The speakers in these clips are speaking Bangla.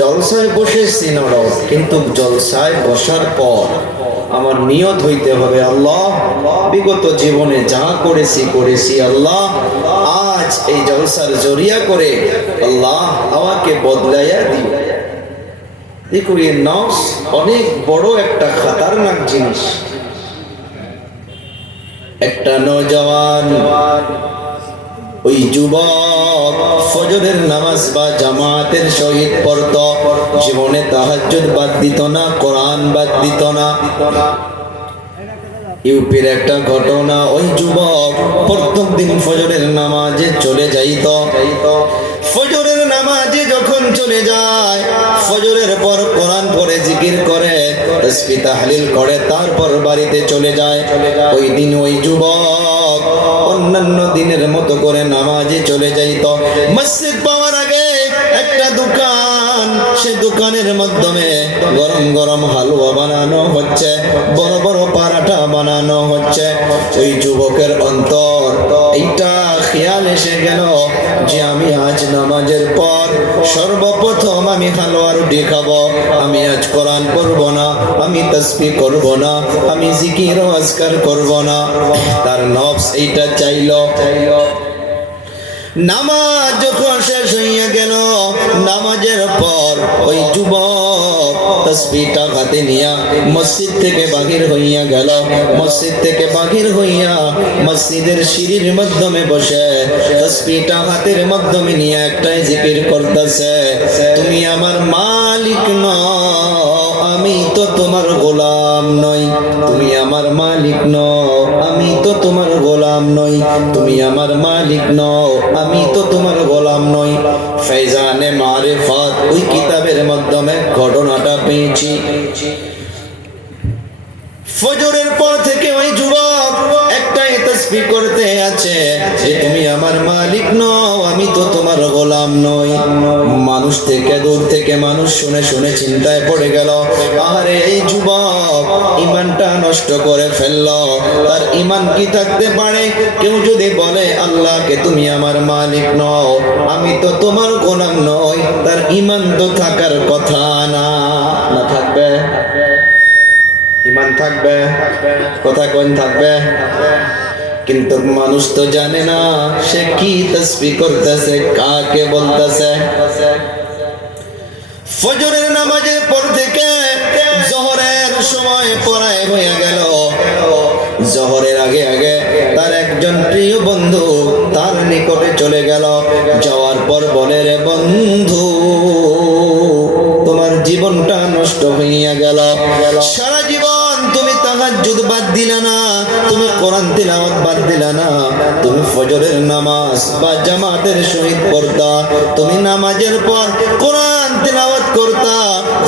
জলসায় বসেছি নরক, কিন্তু জলসায় বসার পর আমার নিয়ত হইতে হবে, আল্লাহ বিগত জীবনে যা করেছি আল্লাহ আজ এই জলসার জরিয়া করে আল্লাহ আমাকে বদলাইয়া দিও। দেখো, এই নফস অনেক বড় একটা খাতারনাক জিনিস। একটা নওজওয়ান, ওই যুবক ফজরের নামাজ বা জামাতের সহিত পড়ত, জীবনে তাহাজ্জুদ বাদ দিত না, কোরআন বাদ দিত না। ইউপির একটা ঘটনা, ওই যুবক প্রত্যেক দিন ফজরের নামাজে চলে যাইত। ফজরের নামাজে যখন চলে যায়, ফজরের পর কোরআন পড়ে জিকির করে, তাসবিহ তাহলিল করে, তারপর বাড়িতে চলে যায়। ওই দিন ওই যুবক অন্যান্য দিনের মতো করে নামাজে চলে যাইত। মসজিদ পাওয়ার আগে একটা দোকান, সে দোকানের মাধ্যমে গরম গরম হালুয়া বানানো হচ্ছে, বড় বড় পরাঠা বানানো হচ্ছে। ওই যুবকের অন্তর এইটা খেয়াল এসে গেল যে আমি আজ নামাজের পর সর্বপ্রথম আমি হালুয়া রুটি খাবো, আমি আজ কোরআন পড়বো না, আমি তাসবিহ করব না, আমি জিকির ও আজকার করব না। তার নফস এইটা চাইলো। নামাজ যখন শেষ হইয়া গেল, নামাজের পর ওই যুবক তাসবিহটা হাতে নিয়া মসজিদ থেকে বাহির হইয়া গেল। মসজিদ থেকে বাহির হইয়া মসজিদের সিঁড়ির মাধ্যমে বসে তাসবিহটা হাতের মাধ্যমে নিয়ে একটাই জিকির করতেছে, তুমি আমার মালিক নও, আমি তো তোমার গোলাম নই। তুমি আমার মালিক নও, আমি তো তোমার গোলাম নই। তুমি আমার মালিক নও, আমি তো তোমার গোলাম নই। ফৈজানে মারিফাত ওই কিতাবের মাধ্যমে ঘটনাটা পেয়েছি। ফজরের পর থেকে ওই যুবক একটাই তাসবিহ করতে আছে যে তুমি আমার মালিক নও, আমি তো তোমার গোলাম নই। মানুষ থেকে, দূর থেকে মানুষ শুনে শুনে চিন্তায় পড়ে গেল, আরে এই যুবক ঈমানটা নষ্ট করে ফেললো, তার ঈমান কি থাকতে পারে? কেউ যদি বলে আল্লাহকে তুমি আমার মালিক নও, আমি তো তোমার গোলাম নই, তার ঈমান তো থাকার কথা না। না থাকবে? ঈমান থাকবে? কথা কোন থাকবে? কিন্তু মানুষ তো জানে না সে কি তাসবিহ করতেছে, কাকে বলতেছে। ফজরের নামাজের পর থেকে জোহরের সময় পড়ায় হয়ে গেল। জোহরের আগে আগে তার একজন প্রিয় বন্ধু তার নিকটে চলে গেল। যাওয়ার পর বলে, রে বন্ধু, তোমার জীবনটা নষ্ট হইয়া গেল। সারা জীবন তুমি তাহাজ্জুদ বাদ দিলা না, তুমি কোরআন তিলাওয়াত বাদ দিলা না, তুমি ফজরের নামাজ বা জামাতের সহিত পড়তা, তুমি নামাজের পর কোরআন তিলাওয়াত করতা,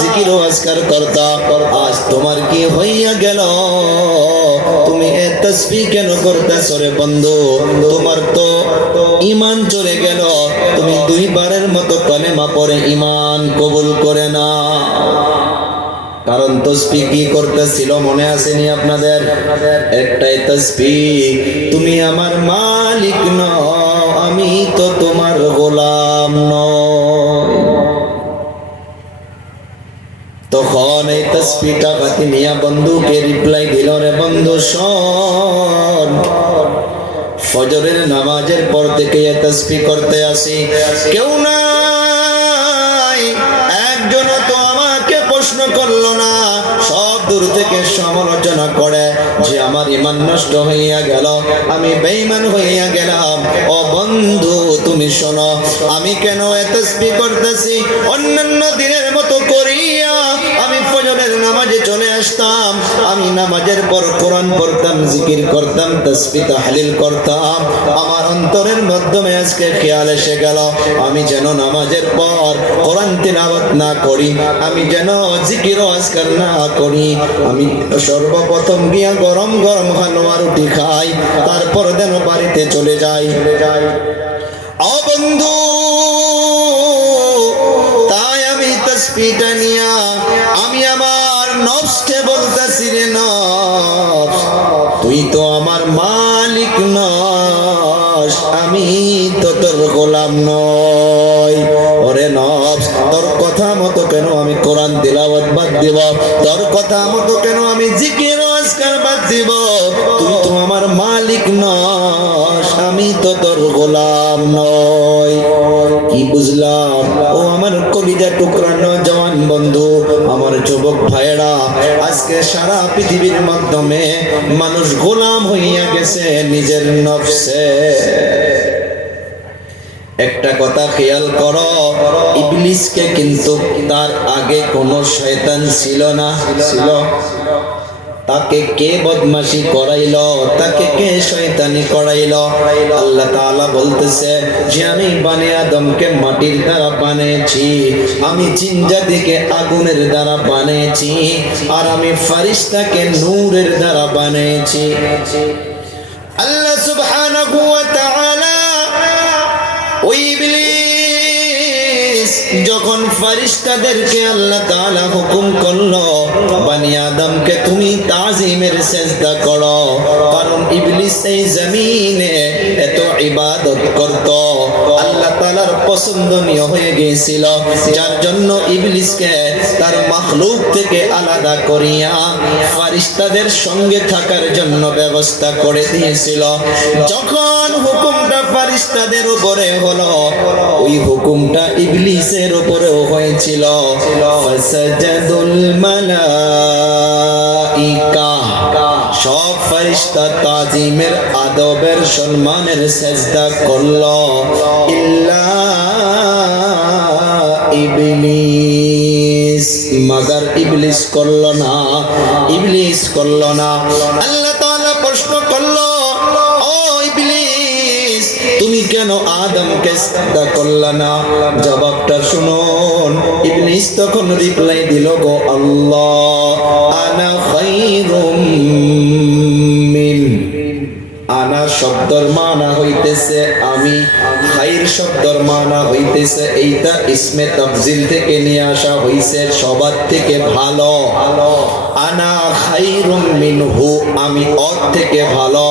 জিকির ও আজকার করতা। আজ তোমার কি হইয়া গেল? তুমি এ তাসবিহ কেন করতেছো রে বন্ধু? তোমার তো ঈমান চলে গেল। তুমি দুইবারের মতো কালেমা পড়ে ঈমান কবুল করে না। কারণ তাসবিহ কি করতেছিল মনে আসেনি আপনাদের? একটাই তাসবিহ, তুমি আমার মালিক নও, আমি তো তোমার গোলাম নই। তখন এই তাসবিহটা হাতে নিয়া বন্ধুকে রিপ্লাই দিল, রে বন্ধু শোন, ফজরের নামাজের পর থেকে এই তাসবিহ করতে আসি, কেউ নাই, একজনও তো আমাকে প্রশ্ন করলো না। সব দূর থেকে সমালোচনা করে যে আমার ঈমান নষ্ট হইয়া গেল, আমি বেঈমান হইয়া গেলাম। ও বন্ধু, তুমি শোনো, আমি কেন এ তাসবিহ করতেছি? অন্যান্য দিনের মতো করিয়া আমি ফজরের নামাজে চলে আসতাম, আমি নামাজের পর কোরআন পড়তাম, জিকির করতাম, তাসবিহ তাহলিল করতাম। আমার অন্তরের মাধ্যমে আজকে খেয়াল এসে গেল, আমি যেন নামাজের পর কোরআন তিলাওয়াত না করি, আমি যেন জিকির ও আজকার না করি, আমি সর্বপ্রথম গিয়া গরম গরম হালুয়া রুটি খাই, তারপর যেন বাড়িতে চলে যাই। ও বন্ধু, তাই আমি তাসবিহটা নিয়া আমি আমার নফসকে বলতেছি, রে নফস, তুই তো আমার মালিক নস, আমি তো তোর গোলাম নই। ওরে নফস, তোর কথা মতো কেন আমি কোরআন তিলাওয়াত বাদ দিব, তোর কথা মতো কেন আমি জিকির ও আজকার বাদ দিব? তুই তো আমার মালিক নস, আমি তো তোর গোলাম নই। কি বুঝলাম? ও আমার কলিজা টুকরা নওজওয়ান বন্ধু, আমার যুবক ভাইরা, আজকে সারা পৃথিবীর মাধ্যমে মানুষ গোলাম হইয়া গেছে নিজের নফসে। একটা কথা খেয়াল করো, ইবলিসকে কিন্তু তার আগে কোনো শয়তান ছিল না? ছিল। তাকে কে বদমাশি করাইলো? তাকে কে শয়তানি করাইলো? আল্লাহ তাআলা বলতেছে যে আমি বনি আদমকে মাটির দ্বারা বানিয়েছি, আমি জিন জাতিকে আগুনের দ্বারা বানিয়েছি, আর আমি ফেরেশতাকে নূরের দ্বারা বানিয়েছি। আল্লাহ সুবহানাহু ওয়া তাআলা ওই ইবলিস যখন ফেরেশতাদেরকে আল্লাহ তাআলা হুকুম করলো বনি আদমকে তুমি তাজিমের সিজদা করো, কারণ ইবলিস এই জমিনে এত ইবাদত করত, আল্লাহ তাআলার পছন্দনীয় হয়ে গিয়েছিল, যার জন্য ইবলিসকে তার মাখলুক থেকে আলাদা করিয়া ফেরেশতাদের সঙ্গে থাকার জন্য ব্যবস্থা করে দিয়েছিল। যখন হুকুমটা ফেরেশতাদের উপরে হলো, ওই হুকুমটা ইবলিসের উপরেও হয়েছিল। ফাসাজাদুল মালাইকা, সব ফেরেশতা তাজিমের আদবের সম্মানের সিজদা করলো, ইল্লা ইবলিস, মগর ইবলিস করলো না, ইবলিস করলো না। আল্লাহ তাআলা প্রশ্ন করলো, ও ইবলিস তুমি কেন আদমকে সিজদা করলা না? জবাবটা শুনুন। ইবলিস তখন রিপ্লাই দিল, গো আল্লাহ, আনা খায়রুম মিন, আনা শব্দর মানা হইতেছে আমি, খাইর শব্দর মানা হইতেছে এইটা ইসমে তাফজিল থেকে নিয়ে আসা হইছে সবার থেকে ভালো। আনা খাইরুম মিনহু, আমি ওর থেকে ভালো,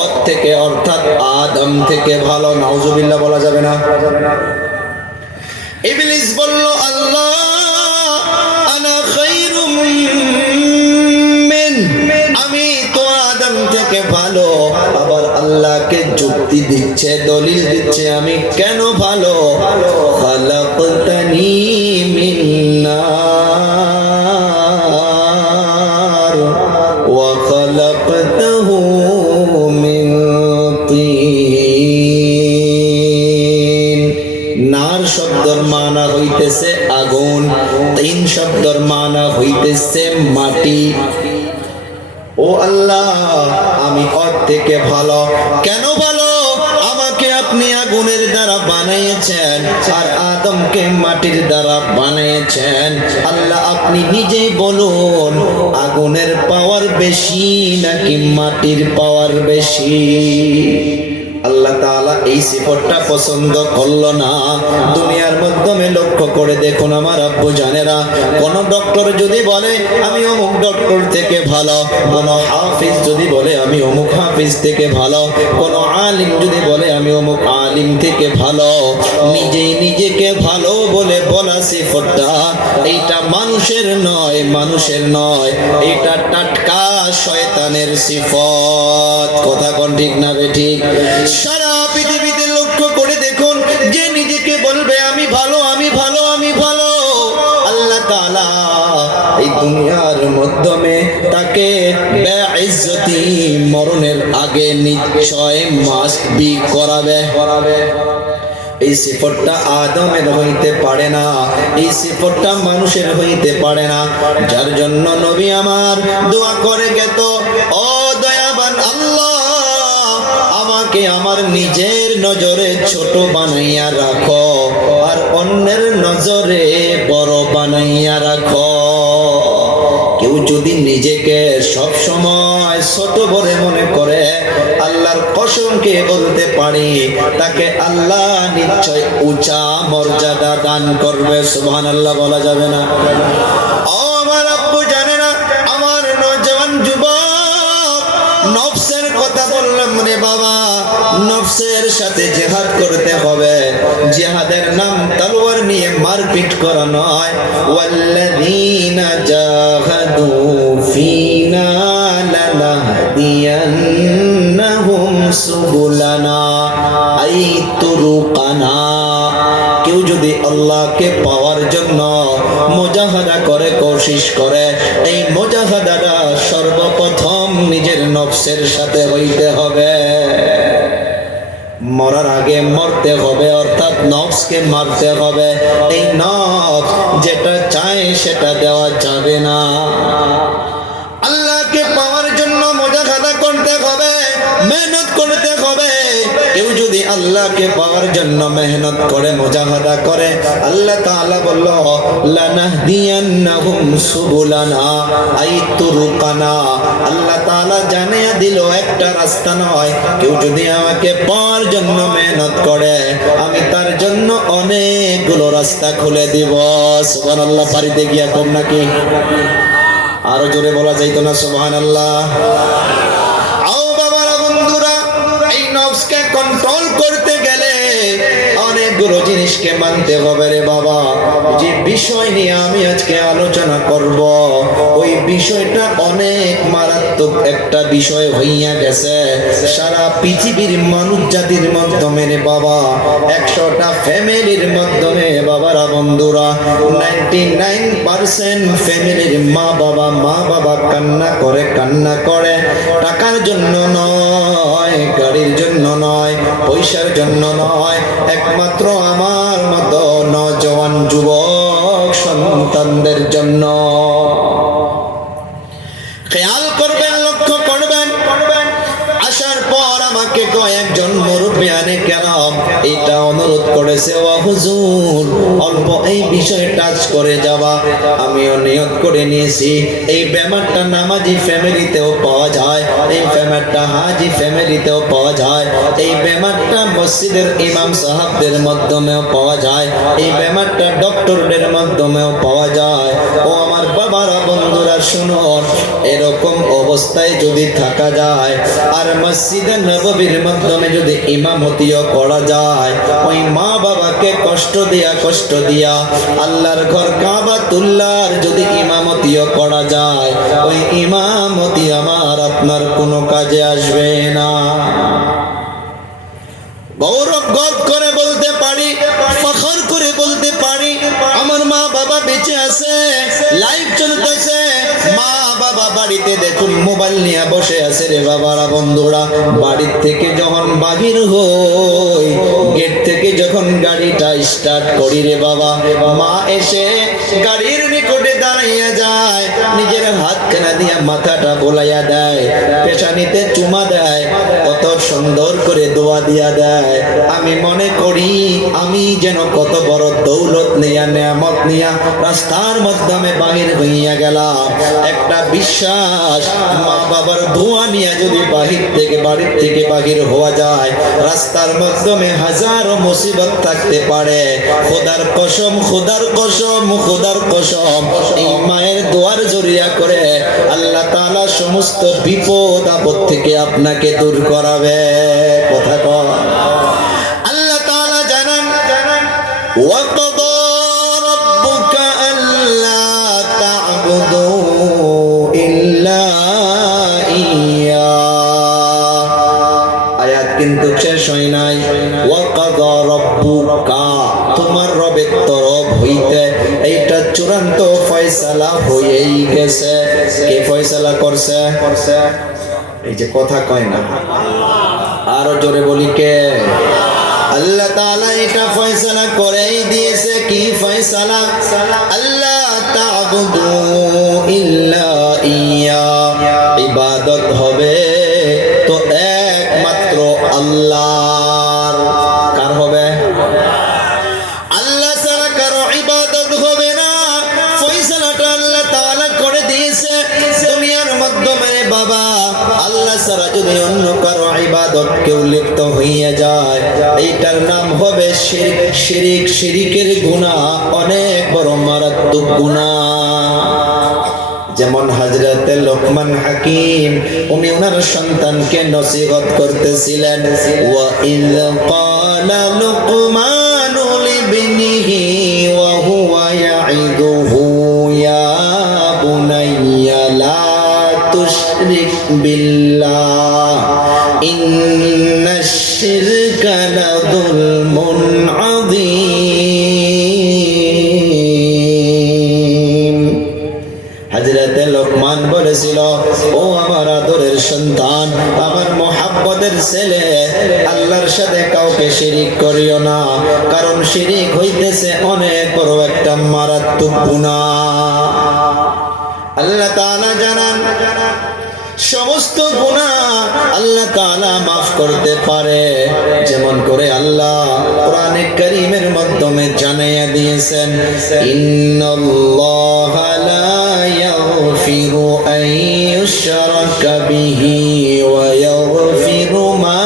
ওর থেকে অর্থাৎ আদম থেকে ভালো। নাউজুবিল্লাহ বলা যাবে না? ইবলিস বলল, আল্লাহ আনা খাইরুম মিন, আমি তো আদম থেকে ভালো। আবার আল্লাহকে যুক্তি দিচ্ছে, দলিল দিচ্ছে আমি কেন ভালো। খালাকতানি মিন নার ওয়া খালাকতাহু মিন তিন। নার শব্দর মানা হইতেছে আগুন, তিন শব্দর মানা হইতেছে মাটি। ও আল্লাহ, আমি ওর থেকে ভালো। কেন ভালো? আমাকে আপনি আগুনের দ্বারা বানিয়েছেন আর আদমকে মাটির দ্বারা বানিয়েছেন। আল্লাহ আপনি নিজেই বলুন, আগুনের পাওয়ার বেশি নাকি মাটির পাওয়ার বেশি? আল্লাহ তাআলা এই সিফতটা পছন্দ করলো না। দুনিয়ার মাধ্যমে লক্ষ্য করে দেখুন আমার আব্বু জানেরা, কোন ডক্টর যদি বলে আমি অমুক ডক্টর থেকে ভালো, কোন হাফিজ যদি বলে আমি অমুক হাফিজ থেকে ভালো, কোন আলিম যদি বলে আমি অমুক আলিম থেকে ভালো, নিজেই নিজেকে ভালো বলে বলা সিফতটা এইটা মানুষের নয়, মানুষের নয়, এটা টাটকা শয়তানের সিফত। কথা কোন ঠিক না বেঠিক? সারা পৃথিবীতে লক্ষ্য করে দেখুন, যে নিজেকে বলবে আমি ভালো, আমি ভালো, আমি ভালো, আল্লাহ তাআলা এই দুনিয়ার মাধ্যমে তাকে বেইজ্জতি মরণের আগে নিশ্চয় মাস্ট বি করাবে। এই সিফতটা আদমের হইতে পারে না, এই সিফতটা মানুষের হইতে পারে না। যার জন্য নবী আমার দোয়া করে গেত, ও দয়াবান আল্লাহ, আমাকে আমার নিজের নজরে ছোট বানাইয়া রাখো আর অন্যের নজরে বড় বানাইয়া রাখো। কেউ যদি নিজেকে সব সময় ছোট বলে মনে করে, আল্লাহর কসমকে বলতে পারি তাকে আল্লাহ নিশ্চয় উঁচা মর্যাদা দান করবে। সুবহানাল্লাহ বলা যাবে না? ও আমার আব্বু জানে না, আমার নওজওয়ান যুবক, নফসের কথা বললাম রে বাবা, নফসের সাথে জিহাদ করতে হবে। জিহাদের নাম তলোয়ার নিয়ে মারপিট করা নয়। ওয়াল্লাযীনা জাহাদু ফীনা লানাহদিয়ান্নাহুম সুবুলানা আই তুরুকানা। কেউ যদি আল্লাহকে পাওয়ার জন্য মুজাহাদা করে, কোশিশ করে, এই মুজাহাদাটা সর্বপ্রথম নিজের নফসের সাথে হইতে হবে। মরার আগে মরতে হবে, অর্থাৎ নফসকে মারতে হবে। এই নফস যেটা চায় সেটা দেওয়া যাবে না। আল্লাহকে পাওয়ার জন্য মুজাহাদা করতে হবে, মেহনত করতে হবে। কেউ যদি আল্লাহকে পাওয়ার জন্য মেহনত করে, মুজাহাদা করে, আল্লাহ তাআলা বলল লানাহদিয়ান্নাহুম সুবুলানা আই তুরুকানা। আল্লাহ তাআলা জানিয়ে দিল একটা রাস্তা নয়, কেউ যদি আমাকে পাওয়ার জন্য মেহনত করে আমি তার জন্য অনেকগুলো রাস্তা খুলে দিব। সুবহানাল্লাহ। পারিতে গিয়া কম নাকি? আরো জোরে বলা যাইতো না সুবহানাল্লাহ? আও বাবারা, বন্ধুরা, এই নফসকে কন্ট্রোল করতে গেলে অনেকগুলো জিনিসকে মানতে হবে রে বাবা। যে বিষয় নিয়ে আমি আজকে আলোচনা করব, ওই বিষয়টা অনেক মারাত্মক একটা বিষয় হইয়া গেছে সারা পৃথিবীর মানুষ জাতির মাধ্যমে রে বাবা। 100টা ফ্যামিলির মাধ্যমে বাবারা, বন্ধুরা, 99% ফ্যামিলির মা বাবা কান্না করে টাকার জন্য নয়, গাড়ির জন্য নয়, পয়সার জন্য নয়, একমাত্র আমার মতো নওজওয়ান যুবক সন্তানদের জন্য। খেয়াল করবেন, লক্ষ্য করবেন। আসার পর আমাকে কয়েকজন মুরব্বিয়ানে কেরাম এটা অনুরোধ করেছে, ও হুজুর অল্প এই বিষয়ে টাচ করে যাওয়া। আমিও নিয়ত করে নিয়েছি এই ব্যাপারটা নামাজি ফ্যামিলিতেও পাওয়া যায়, এই ব্যাপারটা হাজি ফ্যামিলিতেও পাওয়া যায়, এই ব্যাপারটা মসজিদের ইমাম সাহাবদের মাধ্যমেও পাওয়া যায়, এই ব্যাপারটা ডক্টরদের মাধ্যমেও পাওয়া যায়। ও আমার বাবারা, বন্ধুরা, শুনুন, এরকম অবস্থায় যদি থাকা যায় আর মসজিদে নববীর মাধ্যমে যদি ইমামতিও করা যায়, ওই মা বাবাকে কষ্ট দিয়া আল্লাহর ঘর কাবাতুল্লাহর যদি ইমামতিও করা যায়, ওই ইমামতি আমার আপনার কোনো কাজে আসবে না। গৌরব করে বলতে পারি, ফখর করে বলতে পারি, আমার মা বাবা বেঁচে আছে, লাইফ চলতেছে। মা বাবা বাড়িতে দেখুন মোবাইল নিয়ে বসে আছে রে বাবারা, বন্ধুরা। বাড়ির থেকে যখন বাহির হই, গেট থেকে যখন গাড়িটা স্টার্ট করি রে বাবা, মা এসে গাড়ির নিকটে দাঁড়াইয়া যায়, নিজের হাতখানা দিয়ে মাথাটা বোলাইয়া দেয়, পেছানিতে চুমা দেয়, কত সুন্দর করে দোয়া দিয়া দেয়। আমি মনে করি আমি যেন কত বড় দৌলত নিয়া, নেয়ামত নিয়া রাস্তার মাধ্যমে বাহির হইয়া গেলাম। একটা বিশ্বাস, মা বাবার দোয়া নিয়ে যদি বাড়ির থেকে বাহির হওয়া যায়, রাস্তার মাধ্যমে হাজারো মুসিবত থাকতে পারে। খোদার কসম, এই মায়ের দোয়ার জরিয়া করে আল্লাহ তাআলা সমস্ত বিপদ আপদ থেকে আপনাকে দূর করাবে। কথা কয় আল্লাহ তাআলা জানান, ওয়াকাদা রাব্বুকা আল্লা তা'বুদু ইল্লা ইয়্যা। আয়াত কিন্তু শেষ হয় নাই। ওয়াকাদা রাব্বুকা, তোমার রবের তরফ হইতে এইটা চূড়ান্ত ফয়সালা হয়েই গেছে। কে ফয়সালা করছে? এই যে কথা কয় না, আরো জোরে বলি কে? আল্লাহ তাআলা এটা ফয়সালা করেই দিয়েছে। কি ফয়সালা? আল্লাহ তা'বুদু ইল্লা ইয়্যা, ইবাদত হবে তো একমাত্র আল্লাহর। কার হবে? আল্লাহ ছাড়া কারো ইবাদত হবে না। ফয়সালাটা আল্লাহ তাআলা করে দিয়েছে দুনিয়ার মাধ্যমে। বাবা, আল্লাহ ছাড়া যদি অন্য কারো ইবাদত কেউ লিপ্ত হইয়া যায়, এইটার নাম হবে শিরিক। শিরিকের গুনাহ অনেক বড় মারাত্মক গুনাহ। যেমন হযরতে লোকমান হাকিম উনি ওনার সন্তানকে নসিহত করতেছিলেন, ওয়া ইয ক্বালা লুকমানু লিবনিহি ওয়া হুয়া ইয়াইদুহু ইয়া বুনাইয়া লা তুশরিক বিল্লাহ ইন্নাশ শিরকা লাযুলমুন আযীম। হযরতে লোকমান বলেছিল, ও আমার আদরের সন্তান, আমার মোহাব্বতের ছেলে, আল্লাহর সাথে কাউকে শিরিক করিও না, কারণ শিরিক হইতেছে অনেক বড় একটা মারাত্মক গুনাহ। আল্লাহ তাআলা জানান সমস্ত গুনাহ আল্লাহ তাআলা মাফ করতে পারে, যেমন করে আল্লাহ কোরআনে কারীমের মাধ্যমে জানাইয়া দিয়েছেন, ইন্নাল্লাহা লা ইয়াগফিরু আন ইউশরাকা বিহি ওয়া ইয়াগফিরু মা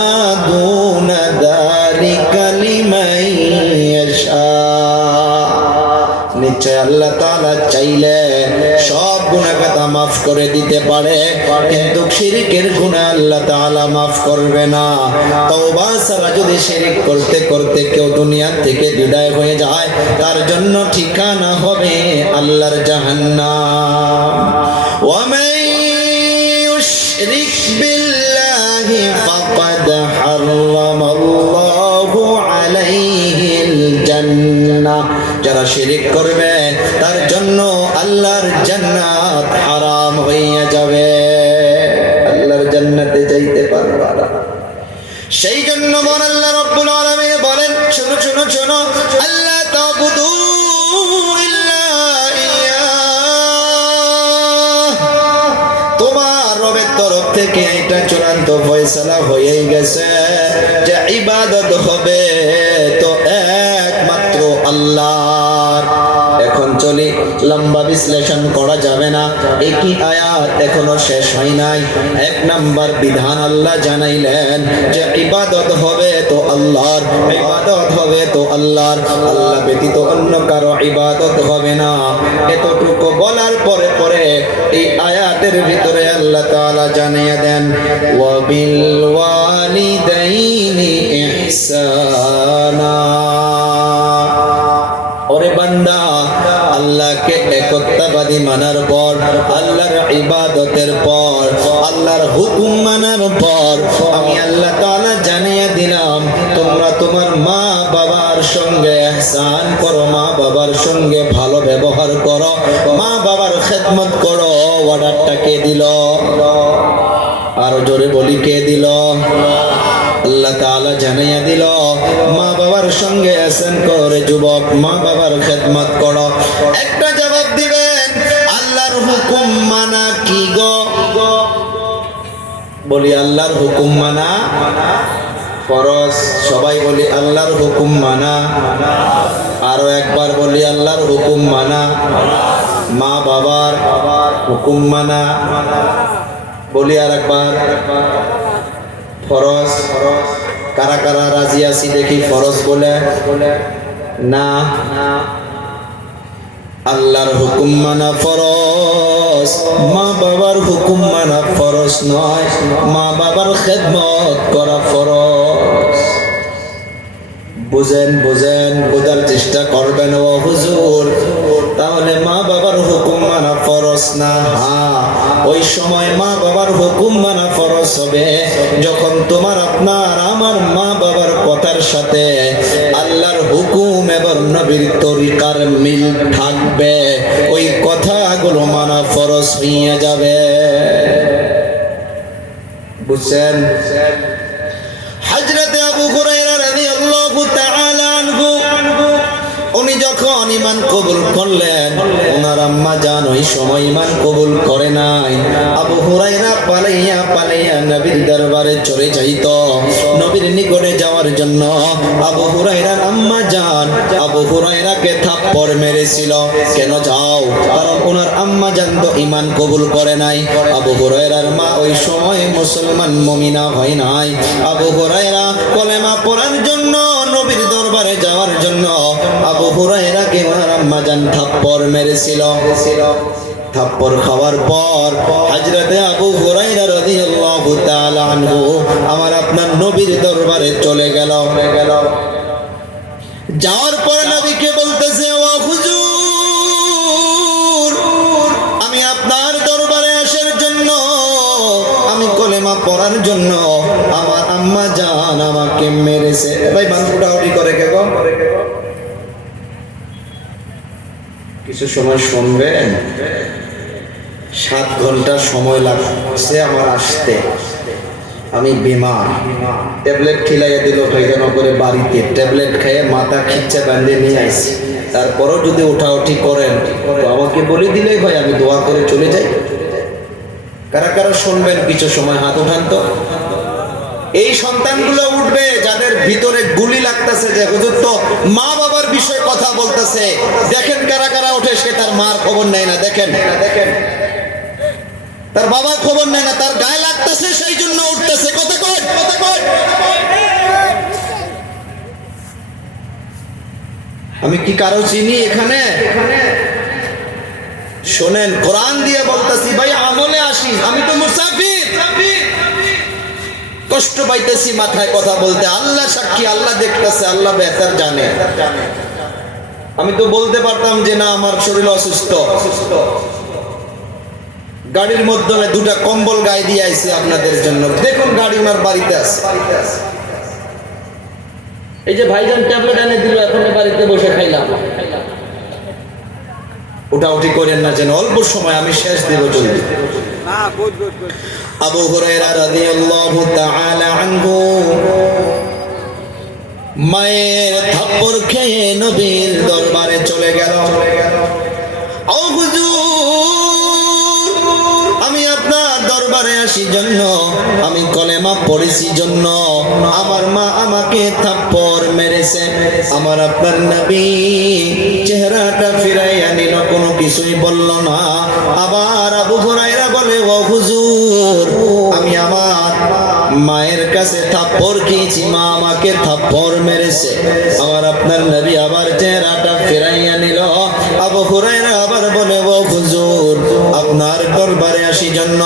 দুনা যালিকা লিমান ইয়াশা। নিশ্চয় আল্লাহ তাআলা চাইলে সব গুনাহ কথা মাফ করে দিতে পারে, কিন্তু শিরকের গুনাহ আল্লাহ তাআলা মাফ করবে না। তওবা ছাড়া যদি শিরক করতে করতে কেউ দুনিয়া থেকে বিদায় হয়ে যায়, তার জন্য ঠিকানা হবে আল্লাহর জাহান্নাম। ওয়া মান ইউশরিক বিল্লাহি ফাকাদ হারামাল্লাহু আলাইহিল জান্নাহ। যারা শিরিক করবে তার জন্য আল্লাহর জান্নাত হারাম হইয়া যাবে, আল্লাহর জান্নাতে যাইতে পারবে না। সেই জন্য মন আল্লাহ রাব্বুল আলামিন বলেন, শোনো শোনো শোনো, আল্লাহ তা'বুদু ইল্লা ইয়্যাহ। তোমার রবের তরফ থেকে এটা চূড়ান্ত ফয়সালা হয়েই গেছে যে ইবাদত হবে তো একমাত্র আল্লাহর। এখন চলি, লম্বা বিশ্লেষণ করা যাবে না, একই আয়াত এখনো শেষ হয় নাই। এক নাম্বার বিধান আল্লাহ জানাইলেন যে ইবাদত হবে তো আল্লাহর, ইবাদত হবে তো আল্লাহর, আল্লাহ ব্যতীত অন্য কারো ইবাদত হবে না। এতটুকু বলার পরে পরে এই আয়াতের ভিতরে আল্লাহ তাআলা জানিয়ে দেন, ওয়া বিল ওয়ালিদাইনি ইহসানা। ওরে বান্দা, আল্লাহকে একত্ববাদী মানার পর, আল্লাহর ইবাদতের পর, আল্লাহর হুকুম মানার পর আমি আল্লাহ তাআলা জানিয়ে দিলাম, তোমরা তোমার মা বাবার সঙ্গে ইহসান করো, মা বাবার সঙ্গে ভালো ব্যবহার করো, মা বাবার খেদমত করো। অর্ডারটা কে দিল? আরো জোরে বলি, কে দিল? আল্লাহ তাআলা জানাইয়া দিল, মা বাবার সঙ্গে ইহসান করে যুবক, মা বাবার খেদমত করো। একটা জবাব দিবেন, আল্লাহর হুকুম মানা কি গো? বলি আল্লাহর হুকুম মানা ফরজ। সবাই বলি আল্লাহর হুকুম মানা। আরো একবার বলি আল্লাহর হুকুম মানা। মা বাবার হুকুম মানা। বলি আর একবার, ফরজ। কারা কারা রাজি আছি দেখি ফরজ বলে? না, আল্লাহর হুকুম মানা ফরজ, মা বাবার হুকুম মানা ফরজ নয়, মা বাবার খেদমত করা ফরজ। বুঝেন বুঝেন, বোঝার চেষ্টা করবেন ও হুজুর, তাহলে মা বাবার হুকুম মানা ফরজ না? হ্যাঁ, ওই সময় মা বাবার হুকুম মানা ফরজ হবে যখন তোমার আপনার আমার মা বাবার কথার সাথে আল্লাহর হুকুম এবং নবীর তরিকার মিল থাকবে, ওই কথাগুলো মানা ফরজ হইয়া যাবে। বুঝছেন? হযরত আবু হুরায়রা রাদিয়াল্লাহু তাআলা আনহু উনি যখন ঈমান কবুল করলেন, ওনার আম্মা জান ওই সময় ঈমান কবুল করে নাই। আবু হুরায়রা পালাইয়া পালাইয়া নবীর দরবারে চলে যাইত। নবীর নিকটে যাওয়ার জন্য আবু হুরায়রার আম্মা জান আবু হুরায়রাকে থাপ্পড় মেরেছিল। কেন যাও? কারণ ওনার আম্মা জান তো ঈমান কবুল করে নাই। আবু হুরায়রার মা ওই সময় মুসলমান মুমিনা হয় নাই। আবু হুরায়রা কলেমা পড়ার জন্য নবীর দরবারে যাওয়ার জন্য আবু হুরায়রাকে ওনার আম্মা জান থাপ্পড় মেরেছিল। থাপ্পড় খাওয়ার পর হযরতে আবু হুরায়রা রাদিয়াল্লাহু তাআলা আনহু আমার আপনার নবীর দরবারে চলে গেল। যাওয়ার পর নবীকে বলতেছে, ও হুজুর, আমি আপনার দরবারে আসার জন্য, আমি কলেমা পড়ার জন্য আমার আম্মা জান আমাকে মেরেছে। ভাই মানুষটা ওটি করে কে গো? কিছু সময় শুনবেন। 7 ঘন্টা সময় লাগছে আমার আসতে। আমি বিমার ট্যাবলেট খিলাইয়া দিল ভাইজান করে বাড়িতে, ট্যাবলেট খেয়ে মাথা খিচ্চা বাঁধে নিয়ে আসি। তারপরও যদি উঠাউঠি করেন তো আমাকে বলে দিলেই ভাই, আমি দোয়া করে চলে যাই। কারা কারা শুনবেন? কিছু সময় হাত উঠান তো। এই সন্তানগুলো উঠবে যাদের ভিতরে গুলি লাগতেছে যে হুজুর তো মা বাবার বিষয়ে কথা বলতেছে। দেখেন কারা কারা উঠে, সে তার মার খবর নেয় না। দেখেন তার বাবার খবর নেয় না, তার গায়ে লাগতেছে সেই জন্য উঠতেছে। কথা কয়। আমি কি কারো চিনি এখানে? শোনেন, কোরআন দিয়ে বলতেছি ভাই, আমলে আসি। আমি তো মুসাফির, কষ্ট পাইতেছি মাথায় কথা বলতে। আল্লাহ সাক্ষী, আল্লাহ দেখতেছে, আল্লাহ বেহতার জানে। আমি তো বলতে পারতাম যে না আমার শরীর অসুস্থ। গাড়ির মধ্যে 2টা কম্বল গায়ে দিয়ে আইছি আপনাদের জন্য। দেখুন গাড়ি ওনার বাড়িতে আছে। এই যে ভাইজান ট্যাবলেট এনে দিল, এখন বাড়িতে বসে খাইলাম। উঠাউঠি করেন না যেন, অল্প সময় আমি শেষ দেব জলদি। আবু হুরায়রা রাদিয়াল্লাহু তাআলা আনহু মায়ের থাপ্পড় খেয়ে নবীর দরবারে চলে গেল। ও হুজুর, আমি আপনার দরবারে আসি জন্য, আমি কলেমা পড়েছি জন্য আমার মা আমাকে থাপ্পড় মেরেছে। আমার আপনার নবী চেহারাটা ফিরাইয়া নিল, কোনো কিছুই বলল না। আবার আবু হুরায়রা বলে, ও হুজুর, আমি আমার মায়ের কাছে থাপ্পড় খেয়েছি, মা আমাকে থাপ্পড় মেরেছে। আমার আপনার নবী আবার চেহারাটা ফিরাইয়া নিল। আবু হুরায়রা আবার বলে, ও হুজুর, আপনার দরবারে আসি জন্য,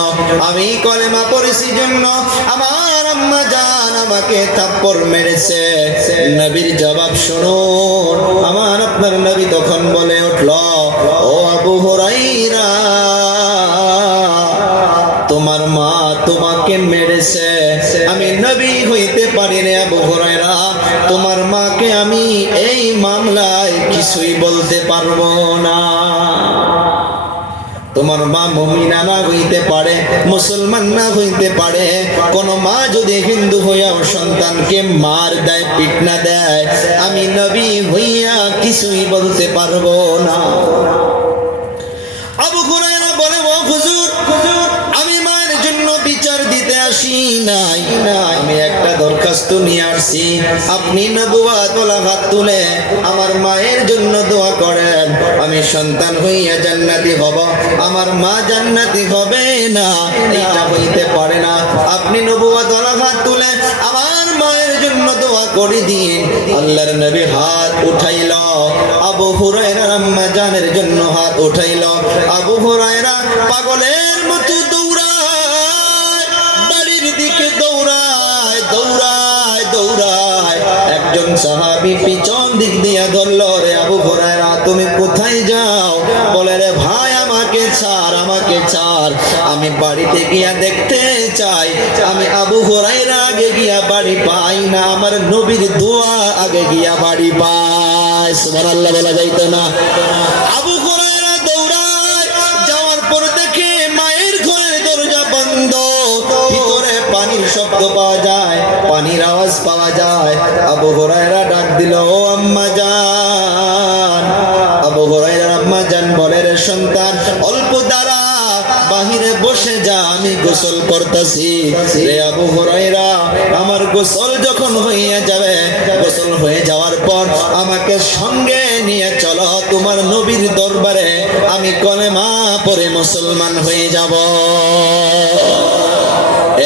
আমি কলেমা পড়েছি জন্য আমার আম্মা জান আমাকে থাপ্পড় মেরেছে। নবীর জবাব শুনুন। আমার আপনার নবী তখন বলে উঠল, ও আবু হুরায়রা, তোমার মা তোমাকে মেরেছে, আমি নবী হইতে পারি না। আবু হুরায়রা, তোমার মাকে আমি এই মামলায় কিছুই বলতে পারবো না। তোমার মা মুমিনা না হইতে পারে, মুসলমান না হইতে পারে। কোন মা যদি হিন্দু হইয়াও সন্তানকে মার দেয়, পিটনা দেয়, আমি নবী হইয়া কিছুই বলতে পারবো না। আবু হুরায়রা বলে, ও হুজুর, আমি মায়ের জন্য বিচার দিতে আসি নাই, আমি একটা দরখাস্ত নিয়ে আসছি। আপনি নবুয়াত ওয়ালা হাত তুলে আমার মায়ের জন্য দোয়া করেন, আমি সন্তান হইয়া জান্নাতি হব, আমার মা জান্নাতি হবে না, এটা হইতে পারে না। আপনি নবুয়াত ওয়ালা হাত তুলে আমার মায়ের জন্য দোয়া করে দিন। আল্লাহর নবী হাত উঠাইল, আবু হুরায়রার আম্মা জানের জন্য হাত উঠাইল। আবু হুরায়রা পাগলের মতো দৌড়ায়, বাড়ির দিকে দৌড়ায়। একজন সাহাবী পিছন দিক দিয়া ধরল, রে আবু হুরায়রা, তুমি কোথায় যাও? বলে, রে ভাই, আমাকে ছাড়, আমি বাড়িতে গিয়া দেখতে চাই। আমি আবু হুরায়রা আগে গিয়া বাড়ি পাই না, আমার নবীর দোয়া আগে গিয়া বাড়ি পাই। সুবহানাল্লাহ বলা যাইতো না? আবু হুরায়রা দৌড়ায়, যাওয়ার পর দেখে মায়ের ঘরের দরজা বন্ধ, ভিতরে পানির শব্দ পাওয়া যায়, পানির আওয়াজ পাওয়া যায়। আবু হুরায়রা ডাক দিল, ও আম্মা জান। আবু হুরায়রার আম্মা জান বলে, রে সন্তান, অল্প দাঁড়া, বাহিরে বসে যা, আমি গোসল করতেছি। রে আবু হুরায়রা, আমার গোসল যখন হইয়া যাবে, গোসল হয়ে যাওয়ার পর আমাকে সঙ্গে নিয়ে চলো তোমার নবীর দরবারে, আমি কলেমা পড়ে মুসলমান হয়ে যাব।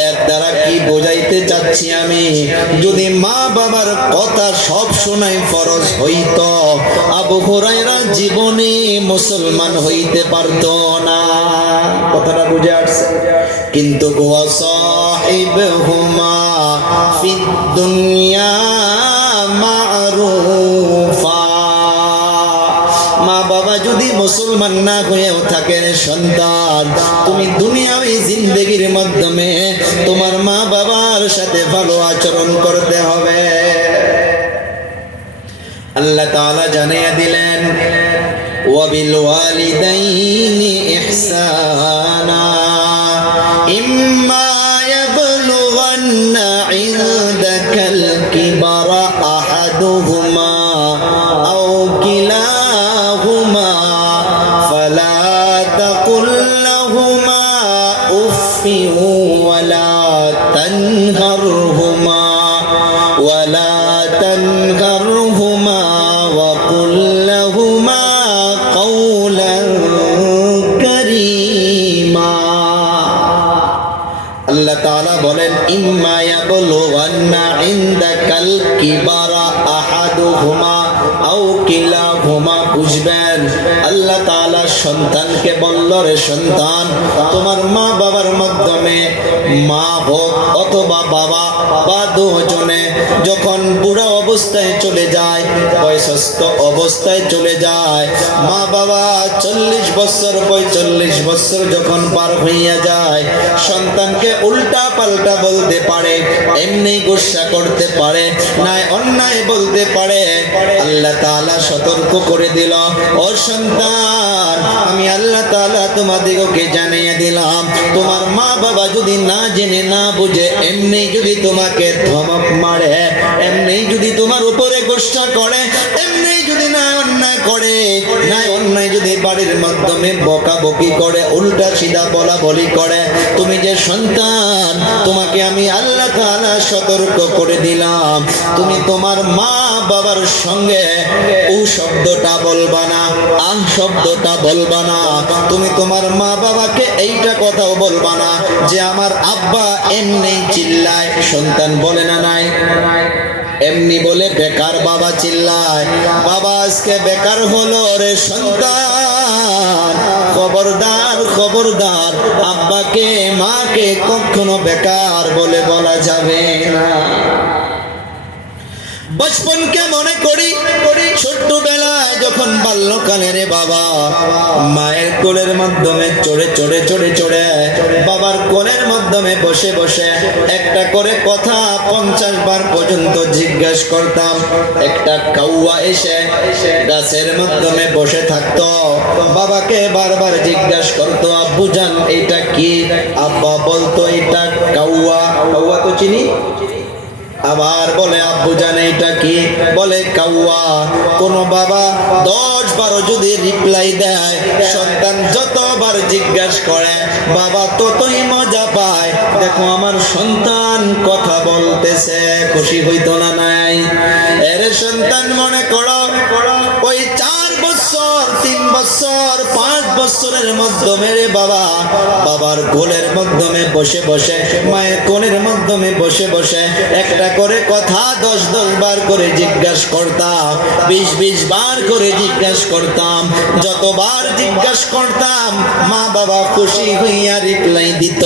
এর দ্বারা কি বোঝাইতে চাচ্ছি আমি, যদি মা বাবার কথা সব শোনাই ফরজ হইতো, আবু হুরায়রা জীবনে মুসলমান হইতে পারত না। কথাটা বুঝে আসছে? কিন্তু ওয়া সাহিবহুমা ফিদ দুনিয়া মারুফা, মা বাবা যদি মুসলমান না হয়েও থাকেন সন্তান, তুমি দুনিয়াবী জিন্দেগির মাধ্যমে তোমার মা বাবার সাথে ভালো আচরণ করতে হবে। আল্লাহ তাআলা জানিয়ে দিলেন, ওয়াবিল ওয়ালিদাইনি ইহসানা ইম্মা ইয়াবলুগান্না ইনদাকাল কিবারা আহাদুহুমা আও কিলাহুমা ফালা তাকুল লাহুমা উফফিন ওয়ালা তানহারহুমা وقل لهما قولا كريما। আল্লাহ তাআলা বলেন, ইম্মা ইয়াবলুগান্না ইনদাকাল কিবারা আহাদুহুমা আও কিলাহুমা, বুঝবেন আল্লাহ তাআলা সন্তানকে বলল, রে সন্তান, তোমার মা বাবার মাধ্যমে, মা হোক অথবা বাবা বা দুজনে যখন বুড়া অবস্থায় চলে যায়, বয়সস্থ অবস্থায় চলে যায়, মা বাবা 40 বছর 45 বছর যখন পার হইয়া যায়, সন্তানকে উল্টা পাল্টা বলতে পারে, এমনি গুসা করতে পারে, নাই অন্যায় বলতে পারে। আল্লাহ তাআলা সতর্ক করে দিল, ও সন্তান, আমি আল্লাহ তাআলা তোমাদিগকে জানিয়ে দিলাম, তোমার মা বাবা যদি না জেনে না বুঝে এমনি যদি তোমাকে ধমক মারে, এমনি যদি তোমার উপরে গুসা করে, এমনি যদি না অন্যায় করে, নাই অন্যায় যদি বাড়ির মাধ্যমে বকাবকি করে, উল্টা সিধা বলা বলি করে, তুমি যে সন্তান, তোমাকে আমি আল্লাহ তাআলা সতর্ক করে দিলাম, তুমি তোমার মা বাবার সঙ্গে ও শব্দটা বলবা না, আহ শব্দটা বলবা না। তুমি তোমার মা বাবাকে এইটা কথাও বলবা না যে আমার আব্বা এমনি চিল্লায়। সন্তান বলে না নাই? এমনি বলে বেকার বাবা চিল্লায়, বাবা আজকে বেকার হলো রে সন্তান, খবরদার খবরদার, আব্বাকে মাকে কখনো বেকার বলে বলা যাবে না। বচপনকে মনে করি, ছোট্টবেলায় যখন বাল্যকালে রে বাবা মায়ের কোলের মাধ্যমে চড়ে চড়ে চড়ে চড়ে বাবার কোলের মাধ্যমে বসে বসে একটা করে কথা 50 বার পর্যন্ত জিজ্ঞাসা করতাম। একটা কাউয়া এসে গাছের মাধ্যমে বসে থাকতো, বাবাকে বারবার জিজ্ঞাসা করতো, আব্বু জান এটা কি? আব্বা বলতো এটা কাউয়া। কাউয়া তো চিনি। আবার বলে, আব্বু জানে এটা কি? বলে কাউয়া। কোন বাবা 10-12 যদি রিপ্লাই দেয়, সন্তান যতবার জিজ্ঞাসা করে বাবা ততই মজা পায়। দেখো আমার সন্তান কথা বলতেছে, খুশি হইতো না নাই? এর সন্তান মনে করো ওই 4 বছর 3 বছর 5 বছরের মাধ্যমে রে বাবা বাবার কোলের মাধ্যমে বসে বসে, মায়ের কোলের মাধ্যমে বসে বসে একটা করে কথা 10-10 বার করে জিজ্ঞাসা করতাম, 20-20 বার করে জিজ্ঞাসা করতাম। যতবার জিজ্ঞাসা করতাম মা বাবা খুশি হইয়া রিপ্লাই দিত।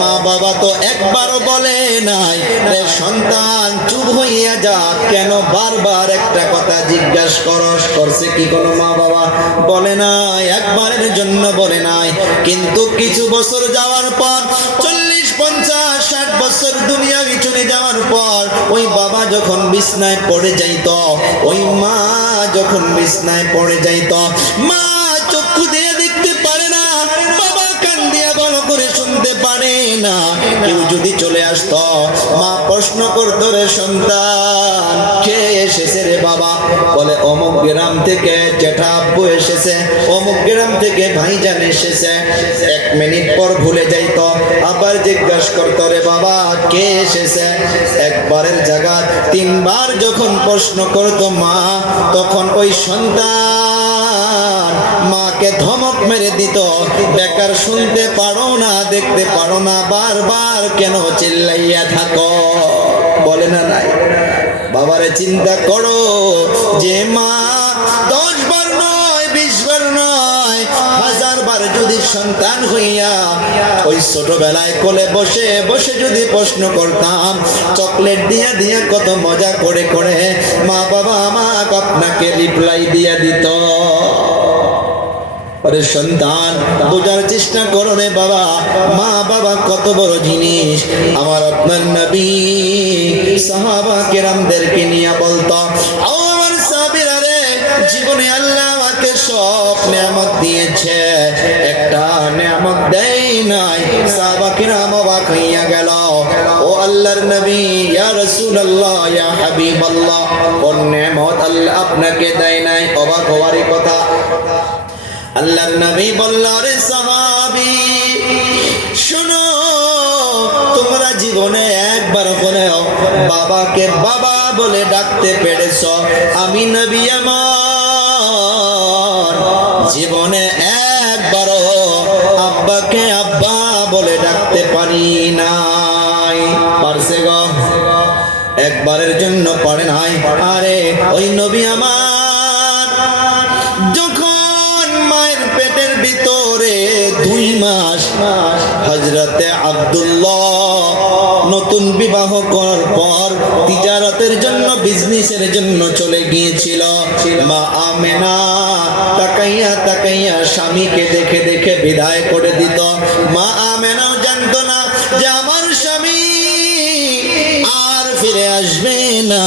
মা বাবা তো একবারও বলে নাই রে সন্তান চুপ হইয়া যা, কেন বারবার একটা কথা জিজ্ঞাসা করস? করছে কি কোনো মা বাবা? বলে নাই, একবারের জন্য বলে নাই। কিন্তু কিছু বছর যাওয়ার পর, 40-50-60 বছর দুনিয়া চলে যাওয়ার পর, ওই বাবা যখন বিছনায় পড়ে যাইত, ওই মা যখন বিছনায় পড়ে যাইত, মা চক্ষু দিয়ে দেখতে পারে না, বাবা কান দিয়ে ভালো করে শুনতে পারে না। কেউ যদি চলে আসতো, মা প্রশ্ন করতো, রে সন্তান কে এসেছে রে বাবা? বলে অমুক গ্রাম থেকে জেঠা আব্বু এসেছে, অমুক গ্রাম থেকে ভাইজান এসেছে। 1 মিনিট পর ভুলে যাইতো, আবার জিজ্ঞাসা করতো, রে বাবা কে এসেছে? একবারের জায়গা 3 বার যখন প্রশ্ন করতো মা, তখন ওই সন্তান মাকে আমাকে ধমক মেরে দিত, বেকার শুনতে পারো না, দেখতে পারো না, বারবার কেন চিল্লাইয়া থাকো? বলে না নাই? বাবারে চিন্তা করো যে মা 10 বার নয়, 20 বার নয়, 1000 বার যদি সন্তান হইয়া ওই ছোটবেলায় কোলে বসে বসে যদি প্রশ্ন করতাম, চকলেট দিয়া দিয়া কত মজা করে করে মা বাবা আমাকে আপনাকে রিপ্লাই দিয়া দিত। আরে সন্তান, বোঝার চেষ্টা করো রে বাবা, মা বাবা কত বড় জিনিস। আমার আপনার নবী সাহাবা কেরামদেরকে নিয়ে বলতো, আমার সাহাবীরা রে, জীবনে আল্লাহ আমাকে সব নিয়ামত দিয়েছে, একটা নিয়ামত দেয় নাই। সাহাবা কেরাম অবাক হইয়া গেল, ও আল্লাহর নবী, ইয়া রাসূলুল্লাহ, ইয়া হাবিবাল্লাহ, কোন নিয়ামত আল্লাহ আপনাকে দেয় নাই? অবাক হওয়ারই কথা। আল্লাহর নবী বলল, রে সাহাবী শুনো, তোমরা জীবনে একবার হলেও বাবাকে বাবা বলে ডাকতে পেরেছ? আমি নবী আমার জীবনে একবারও আব্বাকে আব্বা বলে ডাকতে পারি নাই। পারছে গো? একবারের জন্য পারে নাই। আরে ওই নবী আমার যখন মায়ের পেটের ভিতরে 2 মাস হযরতে আব্দুল্লাহ নতুন বিবাহ করার পর তিজারতের জন্য, বিজনেসের জন্য চলে গিয়েছিল, মা আমেনা তাকাইয়া তাকাইয়া স্বামীকে দেখে দেখে বিদায় করে দিত। মা আমেনাও জানতো না যে আমার স্বামী আর ফিরে আসবে না।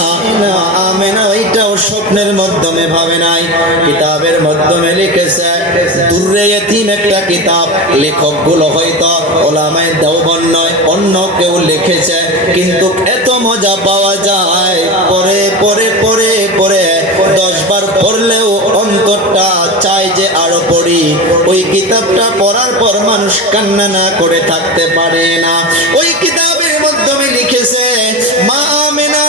আমেনা ওইটাও স্বপ্নের মাধ্যমে ভাবে নাই, কিতাবের মাধ্যমে লিখেছে। দুররে ইতিম একটা কিতাব, লেখকগুলো হয়তো ওলামায়ে দেওবন্দ নয়, অন্য কেউ লিখেছে, কিন্তু এত মজা পাওয়া যায়, পরে পরে পরে পরে 10 বার পড়লেও অন্তরটা চায় যে আরো পড়ি। ওই কিতাবটা পড়ার পর মানুষ কান্না না করে থাকতে পারে না। ওই কিতাবের মাধ্যমে লিখেছে, মা আমেনা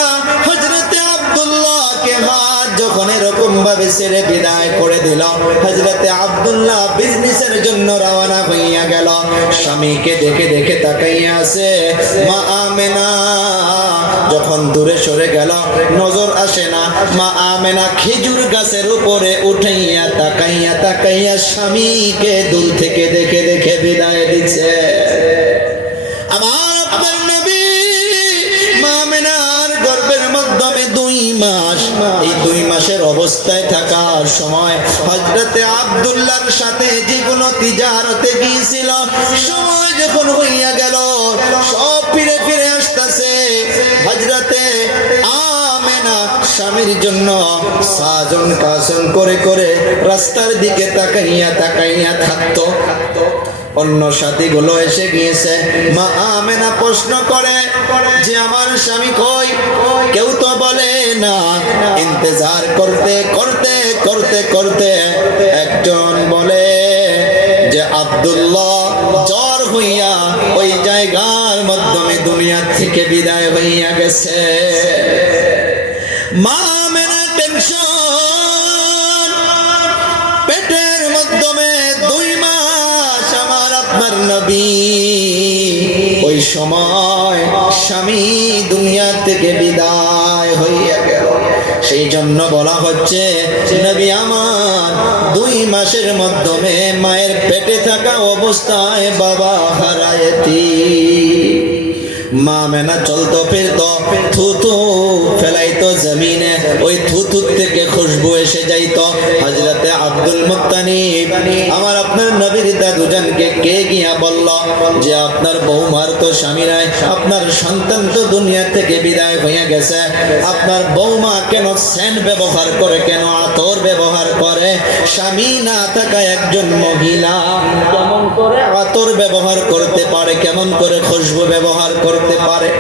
হযরতে আব্দুল্লাহকে হাত যখন এরকম ভাবে ছেড়ে বিদায় করে দিল, হযরতে আব্দুল্লাহ বিজনেসের জন্য রওনা হইয়া গেল। স্বামীকে দেখে দেখে তাকাইয়া আছে। মা আমেনা যখন দূরে সরে গেল, নজর আসে না। মা আমেনা খেজুর গাছের উপরে উঠাইয়া তাকাইয়া তাকাইয়া স্বামীকে দূর থেকে দেখে দেখে বিদায় দিচ্ছে। আমার আপনার নবী মা আমেনার গর্ভের মাধ্যমে 2 মাস, এই 2 মাসের অবস্থায় থাকার সময় হযরতে আব্দুল্লাহর সাথে যেগুলো তিজারতে গিয়েছিল, সময় যখন হইয়া গেল, সব ফিরে ফিরে আসতেছে। হযরতে আমেনা স্বামীর জন্য সাজন কাসন করে করে রাস্তার দিকে তাকাইয়া তাকাইয়া থাকতো। অন্য সাথীগুলো এসে গিয়েছে। মা আমেনা প্রশ্ন করে যে আমার স্বামী কই? কেউ তো বলে না। ইন্তজার করতে করতে করতে করতে একজন বলে যে আব্দুল্লাহ জ্বর হইয়া ওই জায়গার মাধ্যমে দুনিয়া থেকে বিদায় হইয়া গেছে। মা আমেনা টেনশন, পেটের মাধ্যমে 2 মাস আমার আপনার নবী, ওই সময় স্বামী দুনিয়া থেকে বিদায় হইয়া গেল। সেই জন্য বলা হচ্ছে নবী আমার 2 মাসের মাধ্যমে মায়ের পেটে থাকা অবস্থায় বাবা হারায়তি। মা আমেনা চলতো ফিরতো, থুতু ফেলাইতো জমিনে, ওই থুতু থেকে খুশবু এসে যাইতো। হযরতে আব্দুল মুত্তালিব আমার আপনার নবীর দাদুজানকে কে গিয়া বলল যে আপনার বৌমার তো স্বামী নাই, আপনার সন্তান তো দুনিয়া থেকে বিদায় হয়ে গেছে, আপনার বৌমা কেন সেন্ট ব্যবহার করে, কেন আতর ব্যবহার করে? স্বামী না থাকা একজন মহিলা কেমন করে আতর ব্যবহার করতে পারে, কেমন করে খুশবু ব্যবহার করতে পারে?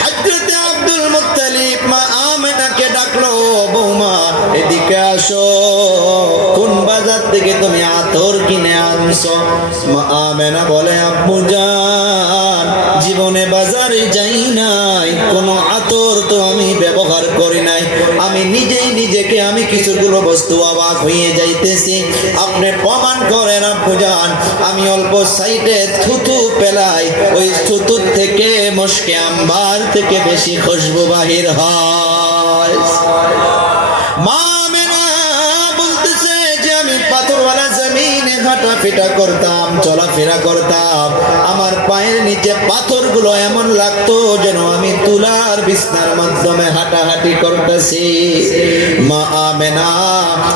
হযরতে আব্দুল মুত্তালিব মা আমেনাকে ডাকলো, বৌমা এদিকে আসো, কোন বাজার থেকে তুমি আতর কিনে আনছো? মা আমেনা বলে, আব্বু জান জীবনে বাজারে যাই নাই, কোনো আতর তো আমি ব্যবহার করি নাই, আমি নিজেই নিজেকে আমি কিছুগুলো বস্তু অবাক হয়ে যাইতেছি। আপনি প্রমাণ করেন আব্বুজান, আমি অল্প সাইডে থুতু পেলাই, ওই থুতুর থেকে মুশকে আম্বার থেকে বেশি খুশবু বাহির হয়। মা মেনা বলতেছে যে আমি পাথরওয়ালা জমিনে হাঁটাফিটা করতাম, চলাফেরা করতাম, আমার পায়ের নিচে পাথরগুলো এমন লাগতো যেন আমি তুলার বিছনার মাধ্যমে হাঁটাহাঁটি করতেছি। মা আমেনা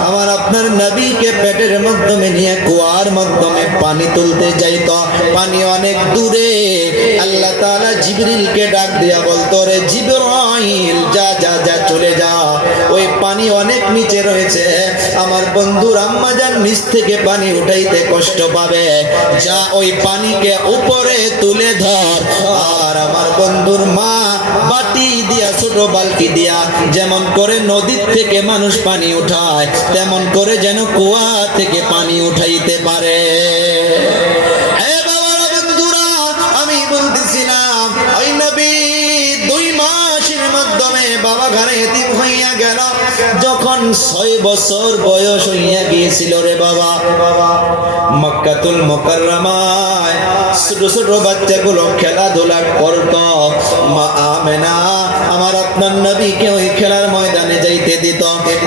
আমার আপনার নবীকে পেটের মাধ্যমে নিয়ে কুয়ার মাধ্যমে পানি তুলতে যাইত। পানি অনেক দূরে। আল্লাহ তাআলা জিবরিলকে ডাক দিয়া বলতো, রে জিবরাইল যা যা যা চলে যা, ওই পানি অনেক নিচে রয়েছে, আমার বন্ধুর আম্মাজান নিচ থেকে পানি উঠাইতে কষ্ট পাবে, যা ওই পানিকে উপরে তুলে ধর। আর আমার বন্ধুর মা বাটি দিয়া, ছোট বালতি দিয়া যেমন করে নদীর থেকে মানুষ পানি উঠায়, তেমন করে যেন কুয়া থেকে পানি উঠাইতে পারে। আমি বলতেছিলাম ওই নবী 2 মাসের মাধ্যমে বাবা ঘরে এতিম হইয়া গেল। যখন 6 বছর বয়স হইয়া গিয়েছিল রে বাবা, মক্কাতুল মুকাররমায় ছোট ছোট বাচ্চাগুলো খেলাধুলা করত। মা আমেনা আমার আপনার নবীকে ওই খেলার ময়দানে যাইতে দিত।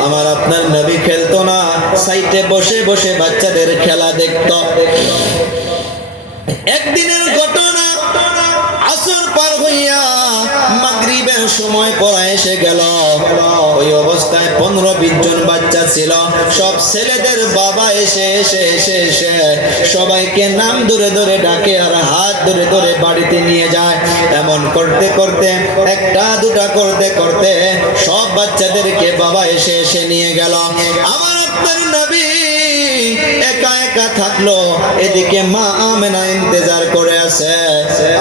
আমার আপনার নবী খেলতো না, সাইডে বসে বসে বাচ্চাদের খেলা দেখত। একদিনের ঘটনা, আসর পার হইয়া মাগরিবের সময় পড়া এসে গেল। ওই অবস্থায় 15-20 জন বাচ্চা ছিল। সব ছেলেদের বাবা এসে এসে এসে এসে সবাইকে নাম ধরে ধরে ডাকে আর হাত ধরে ধরে বাড়িতে নিয়ে যায়। এমন করতে করতে, একটা দুটা করতে করতে সব বাচ্চাদেরকে বাবা এসে এসে নিয়ে গেল। আমার আপনার নবী একা একা থাকলো। এদিকে মা আমেনা ইন্তজার করে আছে,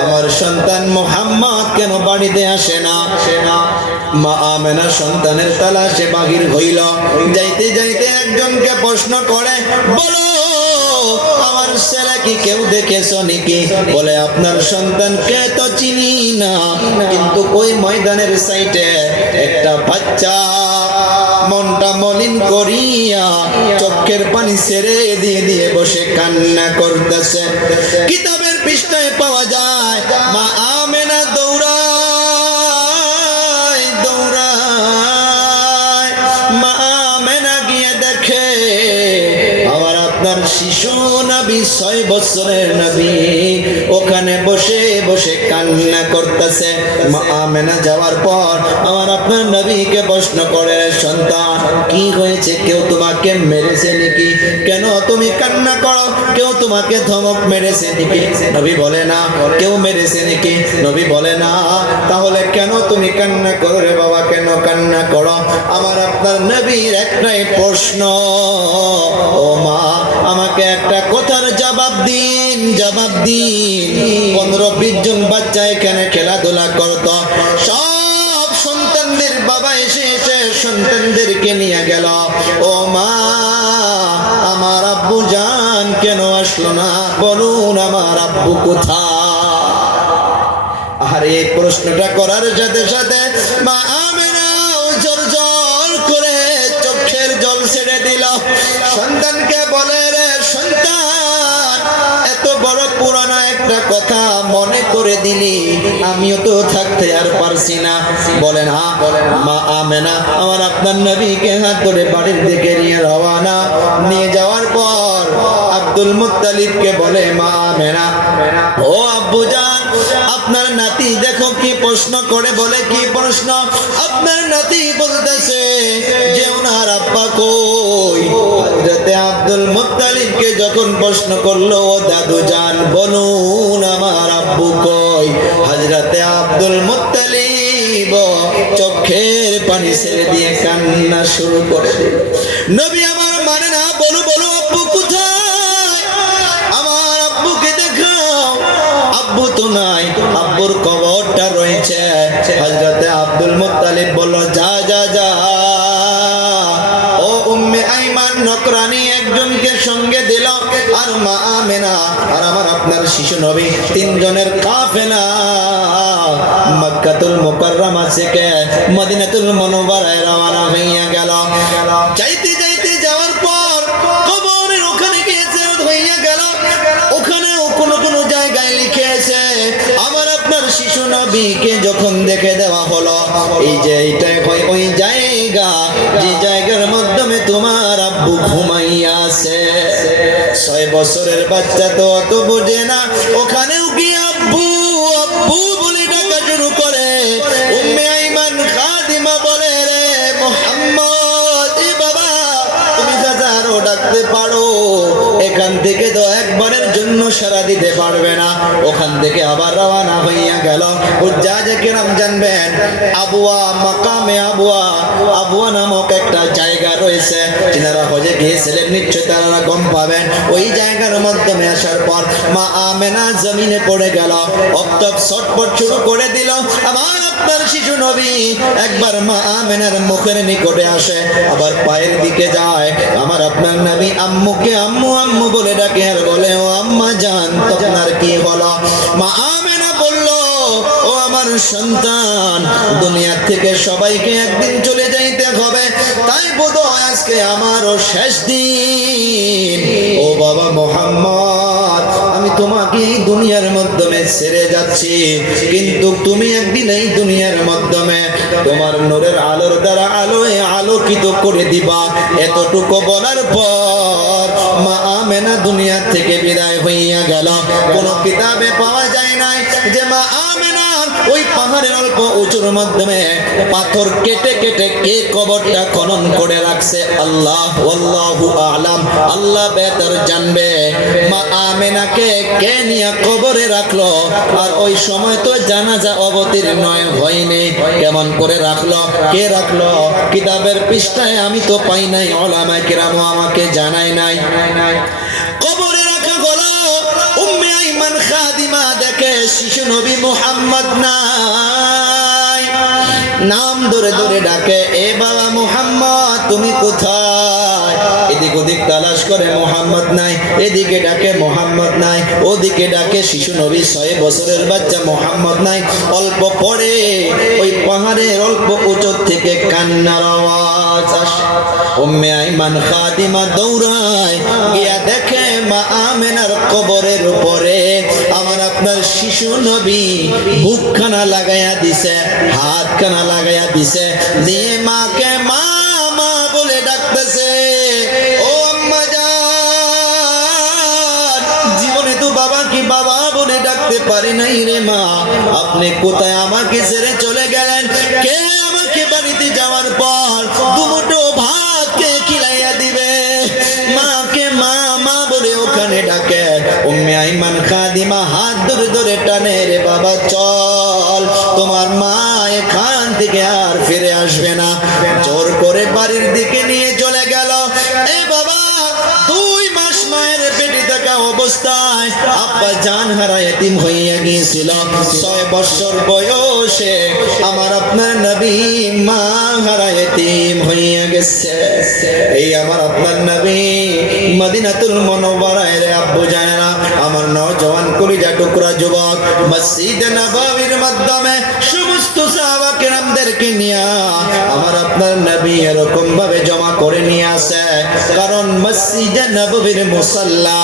আমার সন্তান মুহাম্মদ কেন বাড়িতে আসে না। মা আমেনা সন্তানের তালাশে বাহির হইল। যাইতে যাইতে একজনকে প্রশ্ন করে, বলো আমার ছেলে কি কেউ দেখেছো নাকি? বলে আপনার সন্তানকে তো চিনি না, কিন্তু ওই ময়দানের সাইডে একটা বাচ্চা মনটা মলিন করিয়া চোখের পানি ছেড়ে দিয়ে দিয়ে বসে কান্না করতেছে। কিতাবের পৃষ্ঠায় পাওয়া যায় মা আমেনা দৌড়ায় দৌড়ায়, মা আমেনা গিয়ে দেখে আমার আপনার শিশু নবী, 6 বছরের নবী ওখানে বসে বসে কান্না করতেছে। মা আমেনা যাওয়ার পর আমার আপনার নবীকে প্রশ্ন করে, সন্তান কি হয়েছে? কেউ তোমাকে মেরেছে নাকি? কেন তুমি কান্না করো? কেউ তোমাকে ধমক মেরেছে নাকি? নবী বলে না। কেউ মেরেছে নাকি? নবী বলে না। তাহলে কেন তুমি কান্না করো রে বাবা? কেন কান্না করো? আমার আপনার নবীর একটাই প্রশ্ন, ও মা আমাকে একটা কথার জবাব দিন, জবাব দিন। 15-20 জন বাচ্চা এখানে খেলাধুলা করত। সব সন্তানদের বাবা এসে এসে সন্তানদেরকে নিয়ে গেল। ও মা আমার আব্বু জান কেন আসলো না? বলুন আমার আব্বু কোথায়? আর এই প্রশ্নটা করার সাথে সাথে মা আমেনাও জল করে চোখের জল ছেড়ে দিল। সন্তানকে বলে, রে সন্তান এত বড় পুরানা একটা কথা মনে করে দিলি, আমিও তো থাকতে আর পারছি না। বলেন হ্যাঁ। মা আমেনা আমার আপনার নবীকে হাত ধরে বাড়ির দিকে নিয়ে রওনা। নিয়ে যাওয়ার পর আব্দুল মুত্তালিবকে বলে, মা আমেনা ও আব্বু জান আপনার নাতি দেখো কি প্রশ্ন করে। বলে কি প্রশ্ন? আপনার নাতি বলতেছে যে ওনার আব্বা কই। হযরতে আব্দুল মুত্তালিবকে যখন প্রশ্ন করলো, ও দাদু জান বলুন আমার আব্বু কই, হযরতে আব্দুল মুত্তালিব চোখের পানি ছেড়ে দিয়ে কান্না শুরু করে দিল। নবী আমার মানে না, বলো বলো আব্বু কোথায়? আমার আব্বুকে দেখাও। আব্বু তো নাই, আব্বুর কবরটা রয়েছে। হযরতে আব্দুল মুত্তালিব বলল, যা যা যা। ও উম্মে আইমান নকরানি একজনকে সঙ্গে দিল। আর মা আমেনা আর আমার আপনার শিশু নবী তিনজনের কাফেলা মক্কাতুল মুকাররমা থেকে মদিনাতুল মুনাওয়ারায় রওনা হইয়া গেল। যাইতে যাইতে যাওয়ার পর কবরের ওখানে গিয়ে জিয়ারত হইয়া গেল। ওখানেও কোনো কোনো জায়গায় লিখে আছে আমার আপনার শিশু নবীকে যখন দেখে দেওয়া হলো, এই যে এইটাই হয় ওই জায়গা যে জায়গার মাধ্যমে তোমার আব্বু ঘুমাইয়া আছে। 6 বছরের বাচ্চা তো অত বোঝে না, ওখানেও কি আব্বু আব্বু বলে ডাকা শুরু করে। উম্মে আইমান খাদিমা বলে, রে মুহাম্মদ, এ বাবা তুমি হাজারও ডাকতে পারো, এখান থেকে তো একবারের জন্য সারা দিতে পারবে না। ওখান থেকে আবার রওনা হইয়া গেল। হুজ্জাজে কেরাম জানবেন আবুয়া মাকামে আবুয়া, আবুয়া নামক একটা জায়গা রয়েছে। যারা হজে গিয়েছিলেন নিশ্চয় তারা গম পাবেন। ওই জায়গার মাধ্যমে আসার পর মা আমেনা জমিনে পড়ে গেল, অক্তব ছটফট শুরু করে দিল। আমার আপনার শিশু নবী একবার মা আমেনার মুখের নিকটে আসে, আবার পায়ের দিকে যায়। আমার আপনার নবী আম্মুকে আম্মু আম্মু বলে ডাকে আর বলে, ও আম্মা জান আপনার কি হলো? মা আমেনা বলল, ও আমার সন্তান, দুনিয়া থেকে সবাইকে একদিন চলে যাইতে হবে, তাই বোধহয় আজকে আমারও শেষ দিন। ও বাবা মুহাম্মদ, আমি তোমাকে এই দুনিয়ার মাধ্যমে ছেড়ে যাচ্ছি, কিন্তু তুমি একদিন এই দুনিয়ার মাধ্যমে তোমার নূরের আলোর দ্বারা আলোয় আলোকিত করে দিবা। এতটুকু বলার পর মা আমেনা দুনিয়া থেকে বিদায় হইয়া গেল। কোন কিতাবে পাওয়া যায় নাই যে মা আমেনার ওই পাহাড়ের অল্প উঁচুর মাধ্যমে পাথর কেটে কেটে কে কবরটা খনন করে রাখছে। আল্লাহ আল্লাহু আলাম, আল্লাহ বেহতর জানবে মা আমেনাকে কে নিয়ে কবরে রাখলো। আর ওই সময় তো জানাজা অবতীর্ণ হয়নি, কেমন করে রাখলো, কে রাখলো কিতাবের পৃষ্ঠায় আমি তো পাই নাই, উলামায়ে কেরাম আমাকে জানাই নাই। কবরে রাখা হলো। উম্মে আইমান খাদিমা দেখে শিশু নবী মুহাম্মদ নাই, নাম ধরে ধরে ডাকে, এ বাবা মুহাম্মদ তুমি কোথায়? এদিক ওদিক তালাশ করে মুহাম্মদ নাই, এদিকে ডাকে মুহাম্মদ নাই, ওদিকে ডাকে শিশু নবী 6 বছরের বাচ্চা মুহাম্মদ নাই। অল্প পরে ওই পাহাড়ের অল্প উঁচু থেকে কান্নার আওয়াজ আসে। উম্মে আইমান খাদিমা দৌড়ায় গিয়া দেখে মা আমেনার কবরের উপরে আমার আপনার শিশু নবী বুকখানা লাগাইয়া দিছে, হাতখানা লাগাইয়া দিছে, দিয়ে মাকে মা মা বলে ডাকতেছে। ও আম্মা জান, জীবনে তো বাবা কি বাবা বলে ডাকতে পারি নাই রে মা, আপনি কোথায় আমাকে ছেড়ে চলে গেলেন? কে আমাকে বাড়িতে যাওয়ার পর দুমুঠো ভাত কে খিলাইয়া দিবে? মাকে মা মা বলে ওখানে ডাকে। উম্মে আইমান খাদিমা হাত ধরে ধরে টানে, রে বাবা চল, তোমার মা এখান থেকে আর ফিরে আসবে না। জোর করে বাড়ির দিকে নিয়ে চলে গেল। এই বাবা 2 মাস মায়ের পেটে থাকা অবস্থায় আব্বা জান হারা এতিম হইয়া গিয়েছিল। 6 বছর বয়সে আমার আপনার নবী মা হারা এতিম হইয়া গেছে। এই আমার আপনার নবী মদিনাতুল মুনাওয়ারায় রে আব্বু জানেনা, আমার নওজওয়ান কলিজা টুকরা যুবক মসজিদে নববীর মাধ্যমে সমস্ত সাহাবা কেরামদেরকে নিয়ে আমার আপনার নবী এরকম ভাবে জমা করে নিয়ে আসে, কারণ মসজিদে নববীর মুসাল্লা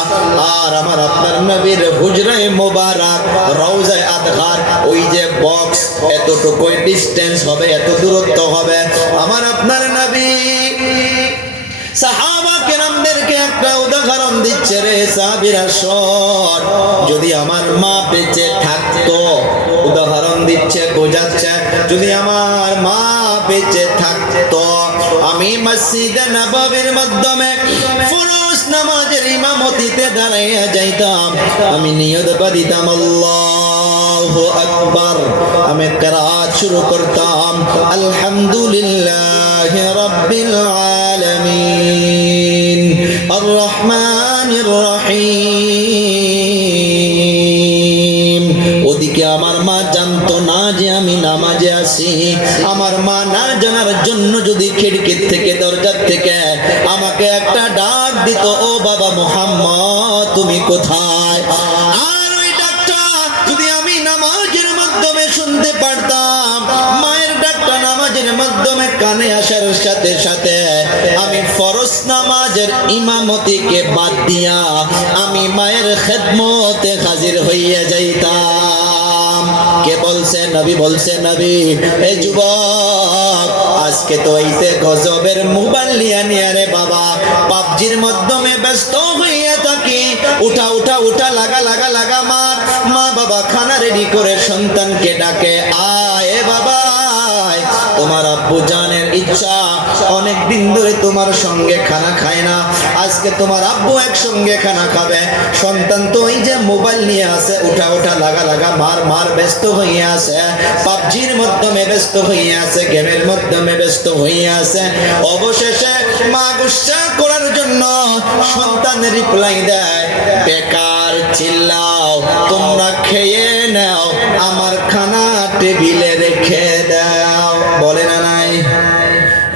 আর আমার আপনার নবীর হুজরায়ে মুবারক রওজায়ে আদহার ওই যে বক্স, এতটুকু ডিসটেন্স হবে, এত দূরত্ব হবে। আমার আপনার নবী সাহাবা কেরামদেরকে একটা উদাহরণ দিচ্ছে, রে সাহাবীরা শোন, যদি আমার মা বেঁচে থাকতো, উদাহরণ দিচ্ছে, বোঝাচ্ছে, যদি আমার মা বেঁচে থাকতো আমি মসজিদে নববীর মাধ্যমে ফরজ নামাজের ইমামতিতে দাঁড়াইয়া যাইতাম, আমি নিয়ত বাঁধিতাম আল্লাহু আকবার, আমি কিরাত শুরু করতাম আলহামদুলিল্লাহি রাব্বিল আলামিন আর রহমানির রহিম। ওদিকে আমার মা জানতো না যে আমি নামাজে আছি। আমার মা না জানার জন্য যদি খিড়কির থেকে দরজার থেকে আমাকে একটা ডাক দিত, ও বাবা মুহাম্মদ তুমি কোথায়? আর ওই ডাকটা যদি আমি নামাজের মাধ্যমে শুনতে পারতাম, মায়ের ডাকটা নামাজের মাধ্যমে কানে আসার সাথে সাথে আমি ফরজ নামাজের ইমামতিকে বাদ দিয়া আমি মায়ের খেদমতে হাজির হইয়া যাইতাম। কে বলছে? নবী বলছে। নবী, এই যুবক, আজকে তো এইতে গজবের মোবাইল নিয়ে রে বাবা পাবজির মাধ্যমে ব্যস্ত হইয়া থাকি। উঠা উঠা উঠা, লাগা লাগা লাগা, মার মা বাবা খানা রেডি করে সন্তানকে ডাকে, আয় বাবা, তোমার আব্বু জানের ইচ্ছা অনেক দিন ধরে তোমার সঙ্গে খানা খায় না, আজকে তোমার আব্বু একসঙ্গে খানা খাবে। সন্তান তো ওই যে মোবাইল নিয়ে আছে, উঠা উঠা লাগা লাগা, মার মার, ব্যস্ত হইয়া আছে, পাবজির মাধ্যমে ব্যস্ত হইয়া আছে, গেমের মাধ্যমে ব্যস্ত হইয়া আছে। অবশেষে মা গুসা করার জন্য সন্তান রিপ্লাই দেয়, বেকার চিল্লাও, তোমরা খেয়ে নাও, আমার খানা টেবিলে রেখে দাও। বলে না নাই?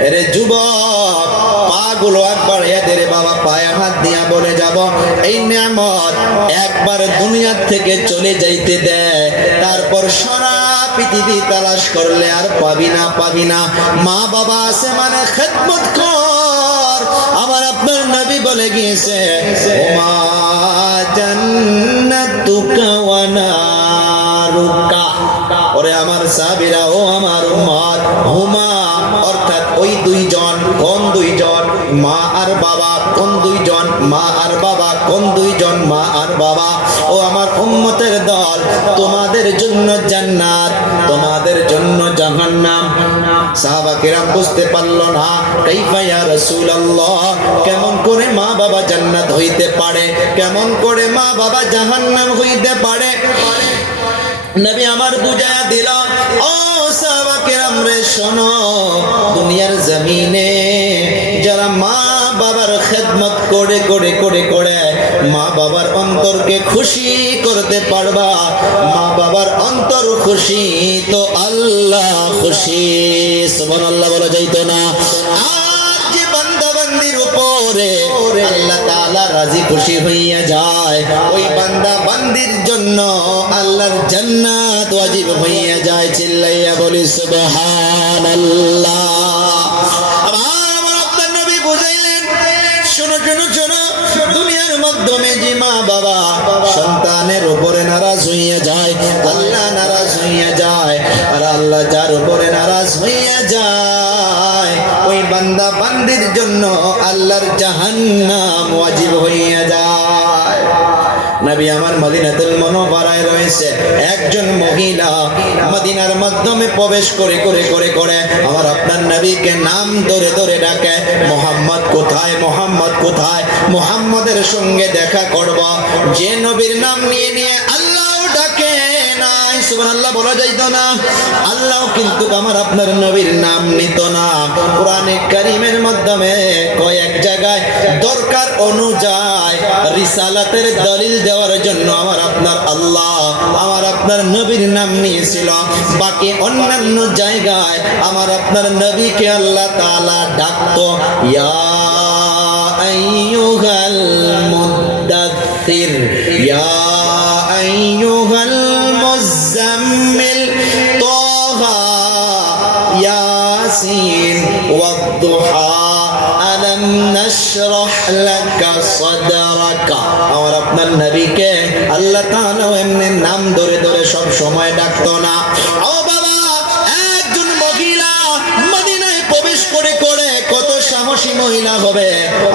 এরে যুবক, পাগুলো একবার এদের বাবা পায়ে হাত দিয়া বলে যাব, এই নিয়ামত একবার দুনিয়া থেকে চলে যাইতে দেয়, তারপর সারা পৃথিবী তালাশ করলে আর পাবি না, পাবি না। মা বাবা আছে মানে খেদমত কর। আমার আপনার নবী বলে গিয়েছে, ওমা জান্নাতুকা ওয়া নারুকা। ওরে আমার সাহাবীরা, ও আমার উম্মত, হুমা অর্থাৎ ওই দুইজন। কোন দুইজন? মা আর বাবা। কোন দুইজন? মা আর বাবা। কোন দুইজন? মা আর বাবা। ও আমার উম্মতের দল, তোমাদের জন্য জান্নাত, তোমাদের জন্য জাহান্নাম। সাহাবা কেরাম বুঝতে পারলো না, কাইফা ইয়া রাসূলুল্লাহ, কেমন করে মা বাবা জান্নাত হইতে পারে, কেমন করে মা বাবা জাহান্নাম হইতে পারে? নবী আমার বুঝায়া দিল, ও সাহাবা কেরাম রে, শোনো, দুনিয়ার জমিনে যারা মা বাবার খেদমত করে করে করে করে মা বাবার অন্তরকে খুশি করতে পারবা, মা বাবার অন্তর খুশি তো আল্লাহ খুশি। সুবহানাল্লাহ বলা যাইতো না? আর যে বান্দা বান্দির উপরে আল্লাহ তাআলা রাজি খুশি হইয়া যায়, ওই বান্দা বান্দির জন্য আল্লাহর জান্নাত ওয়াজিব হইয়া যায়। চিল্লাইয়া বলি সুবহানাল্লাহ। আমার আপনার নবী বুঝাইলেন, শোনো শোনো শোনো, দুনিয়ার মাধ্যমে যে মা বাবা সন্তানের উপরে নারাজ হইয়া যায়, আল্লাহ নারাজ হইয়া যায়। আর আল্লাহ যার উপরে নারাজ হইয়া যায়, ওই বান্দা বান্দির জন্য আল্লাহর জাহান্নাম ওয়াজিব হইয়া যায়। নবী আমার মদিনাতুল মুনাওয়ারায় রয়েছে, একজন মহিলা মদিনার মাধ্যমে প্রবেশ করে করে করে করে আমার আপনার নবীকে নাম ধরে ধরে ডাকে, মুহাম্মদ কোথায়, মুহাম্মদ কোথায়, মুহাম্মদের সঙ্গে দেখা করব। যে নবীর নাম নিয়ে নিয়ে আল্লাহ ডাকে নাই, সুবহানাল্লাহ বলা যাইতো না? আল্লাহ কিন্তু আমার আপনার নবীর নাম নিত না। কোরআনে কারীমের মাধ্যমে কয়েক জায়গায় দরকার অনুযায়ী রিসালাতের দলিল দেওয়ার জন্য আমার আপনার আল্লাহ আমার আপনার নবীর নাম নিয়েছিল। বাকি অন্যান্য জায়গায় আমার আপনার নবীকে আল্লাহ তাআলা ডাকতো, ইয়া আইয়ুহাল মুদ্দাথির, ইয়া আইয়ুহাল মুযাম্মিল, তাহা, ইয়াসিন, ওয়াদ-দুহা, আলাম নাশরাহ লাকা সাদরাকা। আমার আপনার নবীকে আল্লাহ তাআলা এমনি নাম ধরে ধরে সব সময় ডাকতো না। ও বাবা, একজন মহিলা মদিনায় প্রবেশ করে করে কত সাহসী মহিলা হবে,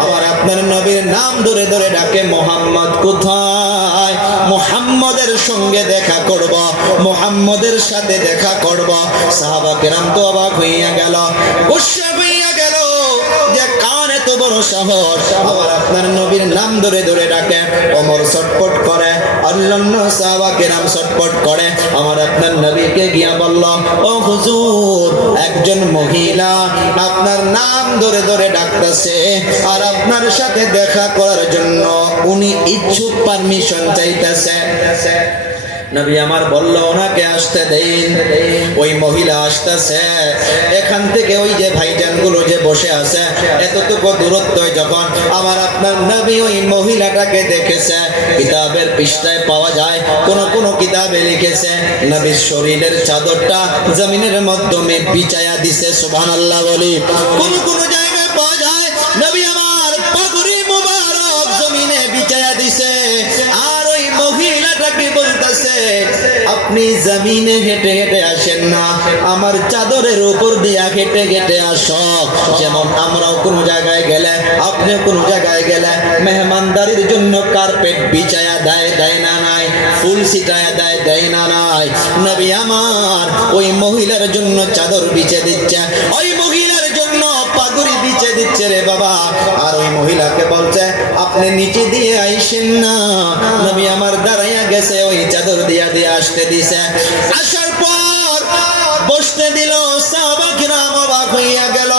আমার আপনার নবীর নাম ধরে ধরে ডাকে, মুহাম্মদ কোথায়, মুহাম্মদের সঙ্গে দেখা করব, মুহাম্মদের সাথে দেখা করব। সাহাবা কেরাম তো অবাক হইয়া গেল, উৎসাহ হইয়া গেল যে কার এত বড় সাহস, আমার আপনার নবীর নাম ধরে ধরে ডাকে। ওমর ছটপট করে, অন্যান্য সাহাবা কেরাম ছটপট করে, আমার আপনার নবীকে গিয়া বলল, ও হুজুর, একজন মহিলা আপনার নাম ধরে ধরে ডাকতেছে আর আপনার সাথে দেখা করার জন্য উনি ইচ্ছুক, পারমিশন চাইতেছে। নবী আমার বলল ওনাকে আসতে দেন। ওই মহিলা আসতেছে, এখান থেকে ওই যে ভাইজানগুলো যে বসে আছে এতটুকু দূরত্ব যখন আমার আপনার নবী ওই মহিলাটাকে দেখেছে, কিতাবের পৃষ্ঠায় পাওয়া যায়, কোন কোন কিতাবে লিখেছে নবীর শরীরের চাদরটা জমিনের মাধ্যমে বিছায়া দিছে। সুবহানাল্লাহ বলি। কোন কোন জায়গায় পাওয়া যায় নবী আমার পাগড়ি মুবারক জমিনে বিছায়া দিছে। আর ওই মহিলাটাকে বলতেছে আপনি জমিনে হেঁটে হেঁটে আসেন না, আমার চাদরের উপর দিয়া হেঁটে হেঁটে আসো। যেমন আমরাও কোনো জায়গায় গেলে, আপনি কোনো জায়গায় গেলে মেহমানদারির জন্য কার্পেট বিছায়া দেয়, দেয় না নাই? ফুল ছিটায়া দেয়, দেয় না নাই? নবী আমার ওই মহিলার জন্য চাদর বিছে দিচ্ছে, ওই মহিলার জন্য পাগড়ি বিছে দিচ্ছে রে বাবা। আর ওই মহিলাকে বলছে আপনি নিচে দিয়ে আইসেন না। নবী আমার দাঁড়াইয়া গেছে, ওই চাদর দিয়া দিয়ে আসতে দিছে। আসার পর বসতে দিল, সাহাবা কিরাম অবাক হইয়া গেল।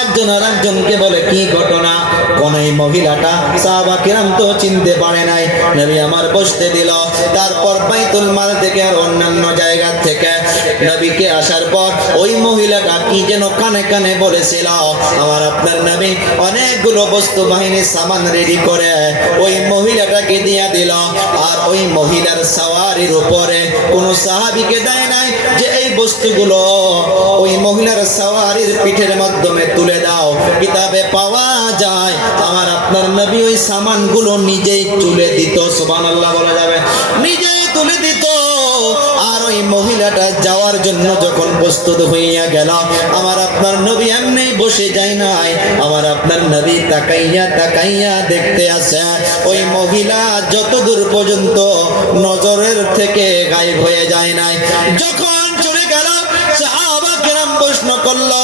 একজন আর একজনকে বলে কি ঘটনা, কোন এই মহিলাটা? সাহাবা কিরাম তো চিনতে পারে নাই। নবী আমার বসতে দিল। তারপর বাইতুল মাল থেকে আর অন্যান্য জায়গা থেকে নবীকে আসার পর ওই মহিলাটা কি যেন কানে কানে বলেছিল। আমার আপনার নবী অনেকগুলো বস্তু বাহিনীর সামান রেডি করে ওই মহিলাটাকে দিয়া দিল। আর ওই মহিলার সাওয়ারির উপরে কোনো সাহাবীকে দেয় নাই যে এই বস্তুগুলো ওই মহিলার সাওয়ারির পিঠের মাধ্যমে তুলে দাও। কিতাবে পাওয়া যায় আমার আপনার নবী ওই সামানগুলো নিজেই তুলে দিত। সুবহানাল্লাহ বলা যাবে, নিজেই তুলে দিত। আর ওই মহিলাটা যাওয়ার জন্য যখন প্রস্তুত হইয়া গেল, আমার আপনার নবী এমনি বসে যায় নাই, আমার আপনার নবী তাকাইয়া তাকাইয়া দেখতে আছে ওই মহিলা যতদূর পর্যন্ত নজরের থেকে গায়েব হয়ে যায় নাই। যখন চলে গেল সাহাবা কিরাম প্রশ্ন করলো,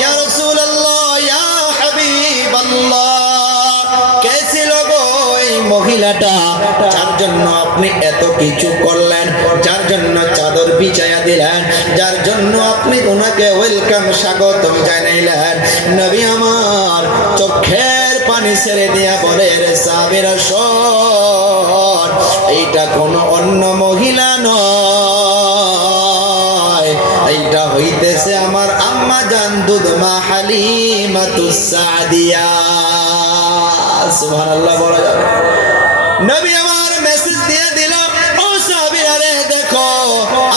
ইয়া রাসূলুল্লাহ, ইয়া হাবিবাল্লাহ, কে ছিল গো এই মহিলাটা যার জন্য আপনি এত কিছু করলেন, যার জন্য চাদর বিছায়া দিলেন, যার জন্য আপনি ওনাকে ওয়েলকাম স্বাগতম জানাইলেন? নবী আমার চোখের পানি ছেড়ে দিয়া বলে, রে সাহাবীরা শোন, এইটা কোনো অন্য মহিলা নয়, এইটা হইতেছে আমার আম্মা জান দুধমা হালিমাতুস সাদিয়া। সুবহানাল্লাহ বলা যাবে। নবী আমার মেসেজ দিয়ে দিল, ও সাহাবীরা রে দেখো,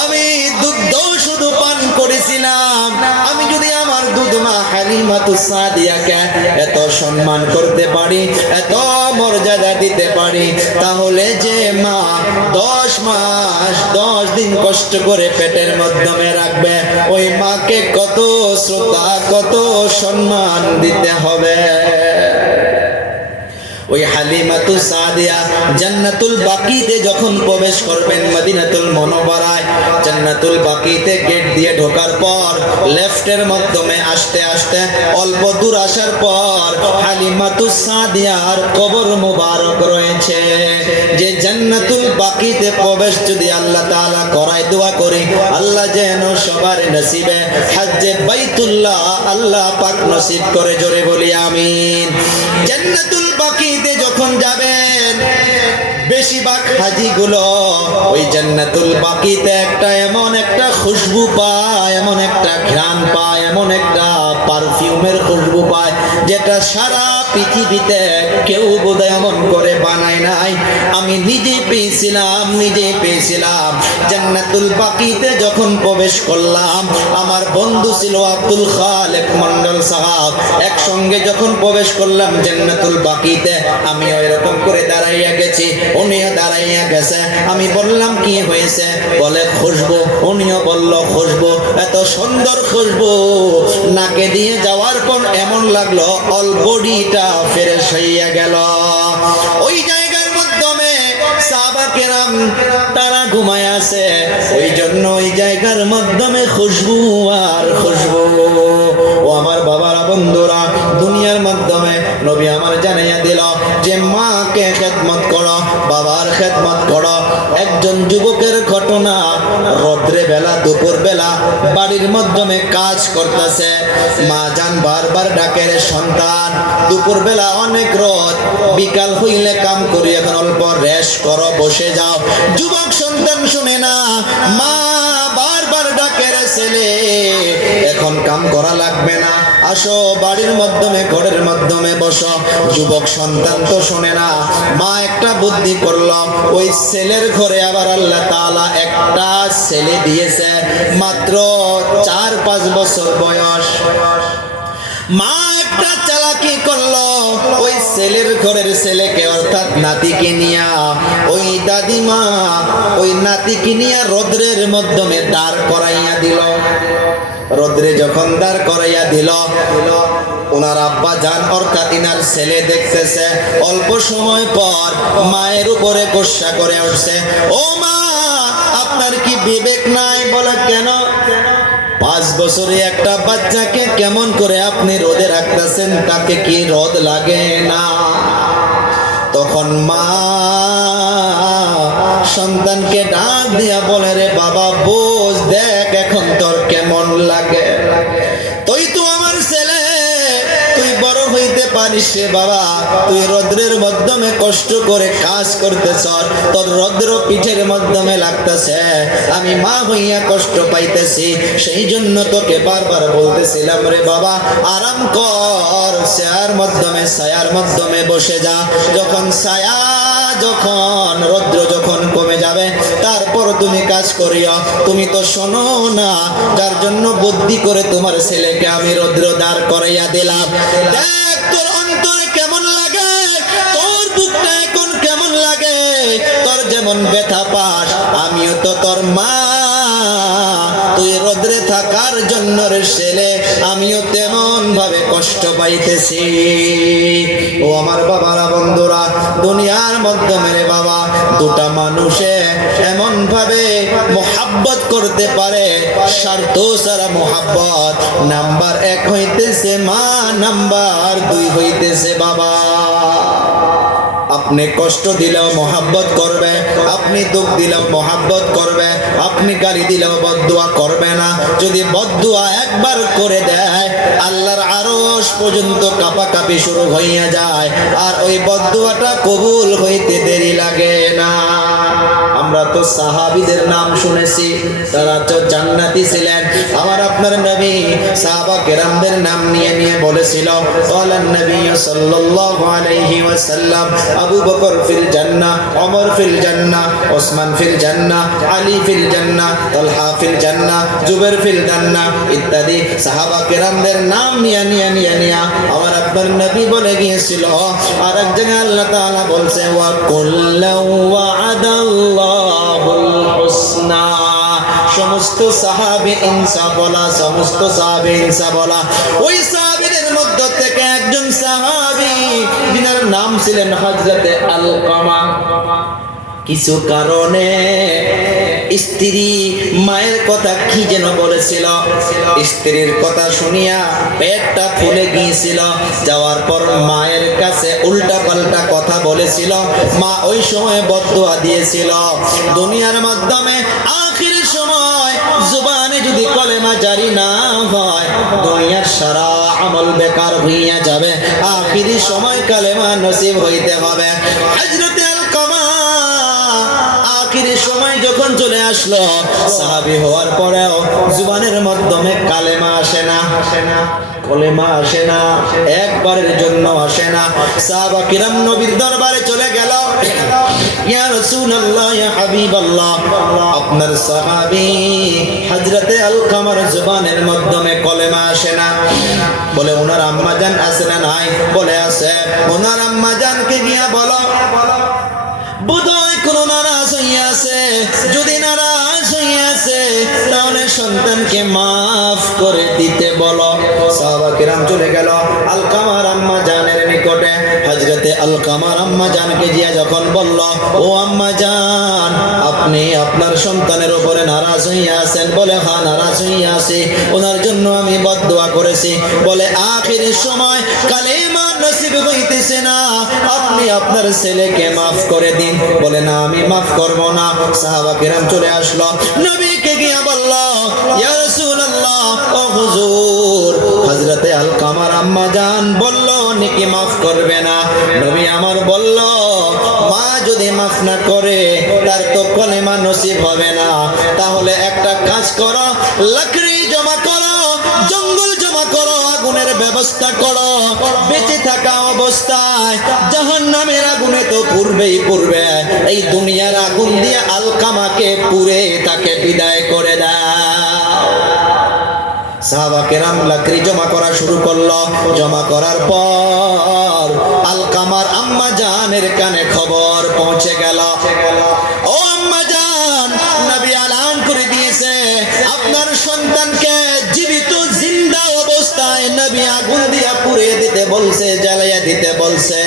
আমি দুধ শুধু পান করেছিলাম, আমি যদি আমার দুধমা হালিমাতুস সাদিয়াকে এত সম্মান করতে পারি, এত মর্যাদা দিতে পারি, তাহলে যে মা 10 মাস 10 দিন কষ্ট করে পেটের মাধ্যমে রাখবে, ওই মাকে কত শ্রদ্ধা কত সম্মান দিতে হবে। ওই হালিমাতুস সাদিয়া জান্নাতুল বাকিতে যখন প্রবেশ করবেন, মদিনাতুল মুনাওয়ারায় জান্নাতুল বাকিতে গেট দিয়ে ঢোকার পর লেফটের মাধ্যমে আস্তে আস্তে অল্প দূর আসার পর হালিমাতুস সাদিয়ার কবর মুবারক রয়েছে। যে জান্নাতুল বাকিতে প্রবেশ যদি আল্লাহ তাআলা করায়, দোয়া করি আল্লাহ যেন সবার নসিবে হজ্জে বাইতুল্লাহ আল্লাহ পাক নসিব করে, জোরে বলি আমিন। জান্নাতুল বাকিতে যখন যাবেন, বেশিরভাগ হাজিগুলো ওই জান্নাতুল বাকিতে একটা এমন একটা খুশবু পায়, এমন একটা ঘ্রাণ পায়, এমন একটা পারফিউমের খুশবু পায় যেটা সারা পৃথিবীতে কেউ বোধহয় এমন করে বানায় নাই। আমি নিজে পেয়েছিলাম জান্নাতুল বাকিতে যখন প্রবেশ করলাম। আমার বন্ধু ছিল আব্দুল খালেক মন্ডল সাহেব, একসঙ্গে যখন প্রবেশ করলাম জান্নাতুল বাকিতে, আমিও এরকম করে দাঁড়াইয়া গেছি, উনিও দাঁড়াইয়া গেছে। আমি বললাম কি হয়েছে, বলে খুশবু। উনিও বলল খুশবু, এত সুন্দর খুশবু, নাকে দিয়ে যাওয়ার পর এমন লাগলো অল বডিটা ফ্রেশ হইয়া গেল। ওই জায়গার মাধ্যমে সাহাবা কেরাম তারা ঘুমায় আছে, ওই জন্য ওই জায়গার মাধ্যমে খুশবু আর খুশবু। ও আমার বাবারা, বন্ধুরা, দুনিয়ার মাধ্যমে নবী আমার জানাইয়া দিল যে মাকে খেদমত করো, বাবার খেদমত করো। একজন যুবকের ঘটনা, রৌদ্রে বেলা দুপুর বেলা বাড়ির মাধ্যমে কাজ করতেছে, মা জান বারবার ডাকে, রে সন্তান, দুপুর বেলা অনেক রোদ, বিকাল হইলে কাম করি, এখন অল্প রেস্ট করো, বসে যাও। যুবক সন্তান শুনে না, মা বারবার ডাকে, রে ছেলে এখন কাম করা লাগবে না, আসো বাড়ির মাধ্যমে ঘরের মাধ্যমে বসো। যুবক সন্তান তো শুনে না। মা একটা বুদ্ধি করলো, ওই ছেলের ঘরে আবার আল্লাহ তাআলা একটা ছেলে দিয়েছে, মাত্র 4-5 বছর বয়স। মা একটা চালাকি করলো, ওই ছেলের ঘরের ছেলেকে অর্থাৎ নাতিকে নিয়া ওই দাদিমা ওই নাতিকে নিয়া রোদ্রের মাধ্যমে দাঁড় করাইয়া দিল। রোদ্রে যখন দাঁড় করাইয়া দিল, ওনার আব্বা জান অর্থাৎ ইনার ছেলে দেখতেছে। অল্প সময় পর মায়ের উপরে গোসা করে উঠছে, ও মা আপনার কি বিবেক নাই? বলে কেন? 5 বছরে একটা বাচ্চাকে কেমন করে আপনি রোদে রাখতেছেন? তাকে কি রোদ লাগে না? তখন মা সন্তানকে ডাক দিয়া বলে, রে বাবা বোঝ, দেখ এখন তোর কেমন লাগে। তুই তো আমার ছেলে, তুই বড় হইতে পারিস রে বাবা। তুই রৌদ্রের মাধ্যমে কষ্ট করে কাজ করতেছ, তোর রৌদ্র পিঠের মাধ্যমে লাগতেছে, আমি মা হইয়া কষ্ট পাইতেছি। সেই জন্য তোকে বারবার বলতেছিলাম, রে বাবা আরাম কর, ছায়ার মাধ্যমে বসে যা। যখন রৌদ্র যখন কমে যাবে তারপর তুমি কাজ করিও। তুমি তো শোনো না, যার জন্য বুদ্ধি করে তোমার ছেলেকে আমি রৌদ্র দাঁড় করাইয়া দিলাম। দেখ তোর অন্তরে কেমন লাগে, তোর বুকটা এখন কেমন লাগে। তোর যেমন ব্যথা পাস, আমিও তো তোর মা। তুই রোদ্রে থাকার জন্য রে ছেলে, আমিও তেমন ভাবে কষ্ট পাইতেছি। ও আমার বাবারা, বন্ধুরা, দুনিয়ার মাধ্যমে রে বাবা দুটা মানুষে এমন ভাবে মোহাব্বত করতে পারে, স্বার্থ ছাড়া মোহাব্বত। নাম্বার 1 হইতেছে মা, নাম্বার 2 হইতেছে বাবা। আপনি কষ্ট দিলেও মোহাব্বত করবে, আপনি দুঃখ দিলেও মোহাব্বত করবে, আপনি গালি দিলেও বদদুয়া করবে না। যদি বদদুয়া একবার করে দেয়, আল্লাহর আরশ পর্যন্ত কাঁপাকাঁপি শুরু হইয়া যায়, আর ওই বদদুয়াটা কবুল হইতে দেরি লাগে না। আমরা তো সাহাবীদের নাম শুনেছি, তারা তো জান্নাতি ছিলেন। আমার আপনার নবী সাহাবা কেরামদের নাম নিয়ে নিয়ে বলেছিল, ক্বালান নবী সাল্লাল্লাহু আলাইহি ওয়াসাল্লাম আবু বকর ফিল জান্নাহ, ওমর ফিল জান্নাহ, ওসমান ফিল জান্নাহ, আলী ফিল জান্নাহ, তালহা ফিল জান্নাহ, জুবাইর ফিল জান্নাহ ইত্যাদি সাহাবা কেরামদের নাম নিয়ে আমার আপনার নবী বলে গিয়েছিল। আর এক জায়গায় আল্লাহ তাআলা বলছে, ওয়া কুল্লাউ ওয়া'আদাল্লাহুল হুসনা। সমস্ত সাহাবী ইনসাফ বলা। ওই সাহাবীদের মধ্য থেকে একজন সাহাবী, যিনার নাম ছিলেন হযরতে আলকামা, কিছু কারণে স্ত্রী মায়ের কথা কি যেন বলেছিল, স্ত্রীর কথা শুনিয়া পেটটা ফুলে গিয়েছিল। যাওয়ার পর মায়ের কাছে উল্টা পাল্টা কথা বলেছিল। মা ওই সময় বদদুয়া দিয়েছিল। দুনিয়ার মাধ্যমে আখির সময় জুবানে যদি কলেমা জারি না হয়, দুনিয়ার সারা আমল বেকার হইয়া যাবে। আখিরি সময় কালেমা নসিব হইতে হবে। হযরতে আলকামা আখিরি সময় যখন চলে আসলো, সাহাবী হওয়ার পরেও জুবানের মাধ্যমে কালেমা আসে না, কলেমা আসে না, একবারের জন্য আসে না। সাহাবা কিরাম নবীর দরবারে চলে গেল, ইয়া রাসূলুল্লাহ, ইয়া হাবিবাল্লাহ, আপনার সাহাবী হযরতে আলকামার জুবানের মাধ্যমে কলেমা আসে না। বলে ওনার আম্মা জান আছে না? নাই। বলে আছে। ওনার আম্মা জানকে গিয়া বলো, বোধহয় কোন নারাজ হইয়াছে। যদি নারাজ হইয়াছে তাহলে সন্তানকে মাফ করে দিতে বলো। সাহাবা কিরাম চলে গেল আলকামার আম্মা জানের নিকটে। হযরতে আলকামার আম্মা জানকে গিয়া যখন বলল, ও আম্মা জান, আপনি আপনার সন্তানের উপরে নারাজ হইয়া আছেন? বলে হ্যাঁ, নারাজ হইয়া আছি, ওনার জন্য আমি বদদুয়া করেছি। বলে আখিরি সময় কালেমা নসিব হইতেছে না, আপনি আপনার ছেলেকে মাফ করে দিন। বলে না, আমি মাফ করব না। সাহাবা কিরাম চলে আসলো, নবীকে গিয়া বলল, ইয়া রাসূলুল্লাহ, ও হুজুর, হযরতে আলকামার আম্মা জান বলল নাকি মাফ করবে না। নবী আমার বলল, মা যদি মাফ না করে তার তো কলেমা নসিব হবে না। তাহলে একটা কাজ করো, লাকড়ি জমা করো, জঙ্গল জমা করো, আগুনের ব্যবস্থা করো। বেঁচে থাকা অবস্থায় জাহান্নামের আগুনে তো পুড়বেই পুড়বে। এই দুনিয়ার আগুন দিয়ে আলকামাকে পুড়ে তাকে বিদায় করে দাও। সাহাবা কেরাম লাকড়ি জমা করা শুরু করলো। জমা করার পর আলকামার আম্মা জানের কানে খবর পৌঁছে গেল। ও আম্মা জান, নবী এলান করে দিয়েছে আপনার সন্তানকে জীবিত জিন্দা অবস্থায় নবী আগুন দিয়া পুড়িয়ে দিতে বলছে, জ্বালাইয়া দিতে বলছে।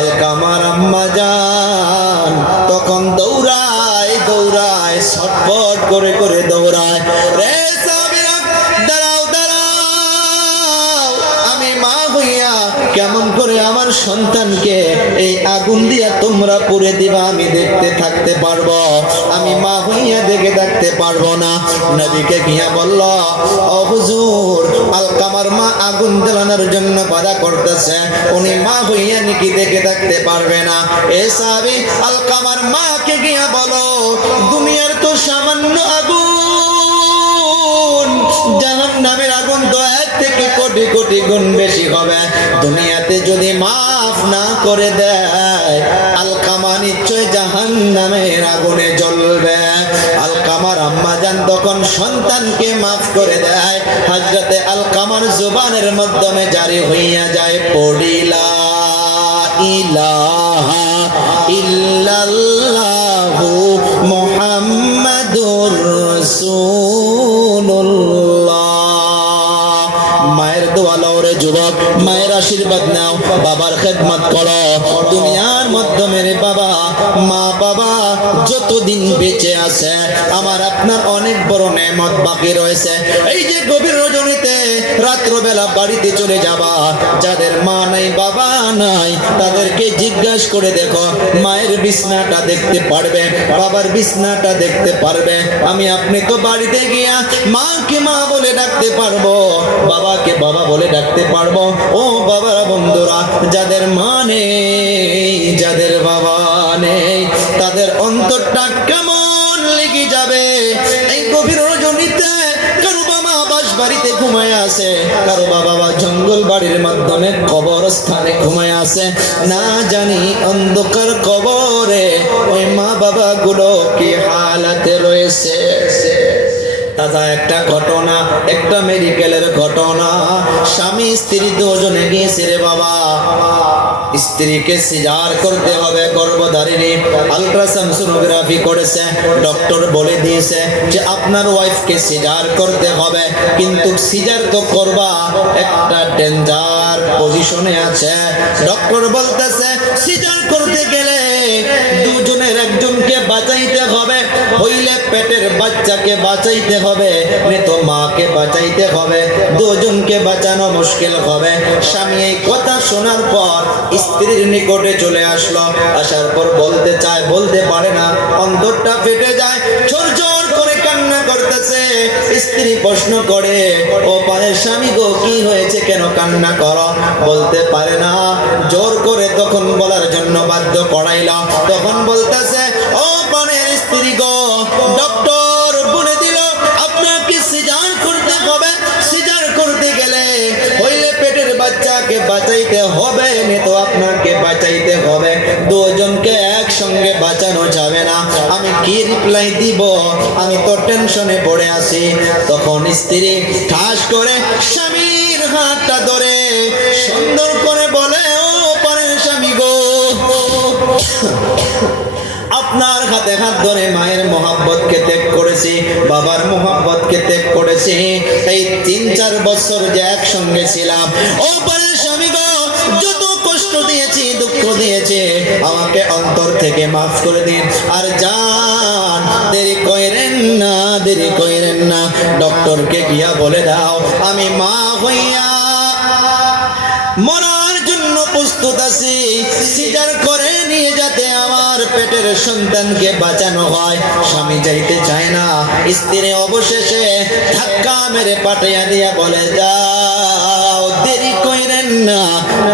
আলকামার আম্মা জান তখন দৌড়ায় দৌড়ায়, ছটফট করে করে দৌড়ায়। রে কেমন করে আমার সন্তানকে এই আগুন দিয়া তোমরা পুড়ে দিবা আমি দেখতে থাকতে পারবো? আমি মা হইয়া দেখে থাকতে পারবো না। নবীকে গিয়া বলল, ও হুজুর, আলকামার মা আগুন জ্বালানোর জন্য বাধা করতেছে, উনি মা হইয়া নাকি দেখে থাকতে পারবে না। এ সাহাবী, আলকামার মাকে গিয়া বলো, দুনিয়ার তো সামান্য আগুন, জাহান্নামের আগুন তো এর থেকে কোটি কোটি গুণ বেশি হবে। দুনিয়াতে যদি মাফ না করে দেয়, আলকামা নিশ্চয় জাহান্নামের আগুনে জ্বলবে। আলকামার আম্মা জান তখন সন্তানকে মাফ করে দেয়। হযরতে আলকামার জবানের মাধ্যমে জারি হইয়া যায়, পড়িলা ইলাহা ইল্লাল্লাহু মুহাম্মাদুর রাসূলুল্লাহ। মায়ের দোয়া লও রে যুবক, মায়ের আশীর্বাদ নাও, বাবার খেদমত করো। দুনিয়ার মাধ্যমে রে বাবা, মা বাবা যতদিন বেঁচে আছে আমার আপনার অনেক বড় নেয়ামত বাকি রয়েছে। এই যে গভীর রজনীতে রাত্রবেলা বাড়িতে চলে যাবা, যাদের মা নাই বাবা নাই তাদেরকে জিজ্ঞাসা করে দেখো, মায়ের বিছনাটা দেখতে পারবে, বাবার বিছনাটা দেখতে পারবে? আমি আপনি তো বাড়িতে গিয়া মাকে মা বলে ডাকতে পারবো, বাবাকে বাবা বলে ডাকতে পারবো। ও বাবার বন্ধুরা, যাদের মা নেই, যাদের বাবা নেই, তাদের অন্তরটা কেমন লেগে যাবে। এই গভীর রজনীতে কারো বাবা বাস বাড়িতে ঘুমায় আছে, কারো বাবা জঙ্গল বাড়ির মাধ্যমে কবরস্থানে ঘুমায় আছে। না জানি অন্ধকার কবরে ওই মা বাবা গুলো কি হালাতে রয়েছে। দাদা, একটা ঘটনা, একটা মেডিকেলের ঘটনা। স্বামী স্ত্রী দুজনে গিয়েছে রে বাবা, স্ত্রীকে সিজার করতে হবে, গর্ভধারিণী। আল্ট্রাসাউন্ড সোনোগ্রাফি করেছে, ডক্টর বলে দিয়েছে যে আপনার ওয়াইফকে সিজার করতে হবে, কিন্তু সিজার তো করবা একটা ডেঞ্জার পজিশনে আছে। ডক্টর বলতেছে সিজার করতে গেলে দুজনের একজনকে বাঁচাইতে হবে, হইলে পেটের বাচ্চাকে বাঁচাইতে হবে, মৃত মাকে বাঁচাইতে হবে, দুজনকে বাঁচানো মুশকিল হবে। স্বামী এই কথা শোনার পর স্ত্রীর নিকটে চলে আসলো। আসার পর বলতে চায়, বলতে পারে না, অন্তরটা ফেটে যায়, ঝরঝর করে কান্না করতেছে। স্ত্রী প্রশ্ন করে, ও পায়ের স্বামী গো, কি হয়েছে, কেন কান্না করো? বলতে পারে না, জোর করে তখন বলার জন্য বাধ্য করাইল। তখন বলতেছে, ও পানের স্ত্রী গো, ডক্টর বলে দিল আপনাকে সিজার করতে হবে, সিজার করতে গেলে হইলে পেটের বাচ্চাকে বাঁচাইতে হবে, তো আপনাকে বাঁচাইতে হবে, দুজনকে একসঙ্গে বাঁচানো যাবে না। আমি কি রিপ্লাই দিব, আমি তো টেনশনে পড়ে আছি। তখন স্ত্রী ঠাস করে স্বামীর হাতটা ধরে সুন্দর করে বলে, ও পারেন স্বামী গো, আপনার হাতে হাত ধরে মায়ের মোহাব্বতকে ত্যাগ করেছি, বাবার মোহাব্বতকে ত্যাগ করেছি। এই 3-4 বছর যে একসঙ্গে ছিলাম, ও পারেন স্বামী গো, যত কষ্ট দিয়েছি, দুঃখ দিয়েছি, আমাকে অন্তর থেকে মাফ করে দিন। আর যান, দেরি কইরেন না, দেরি কইরেন না, ডক্টরকে গিয়া বলে দাও আমি মা হইয়া মরার জন্য প্রস্তুত আছি, সিজার করে নিয়ে যাতে আমার পেটের সন্তানকে বাঁচানো হয়। স্বামী যাইতে চায় না, স্ত্রী অবশেষে ধাক্কা মেরে পাঠাইয়া দিয়া বলে, যাও, দেরি দেরি কইরেন না,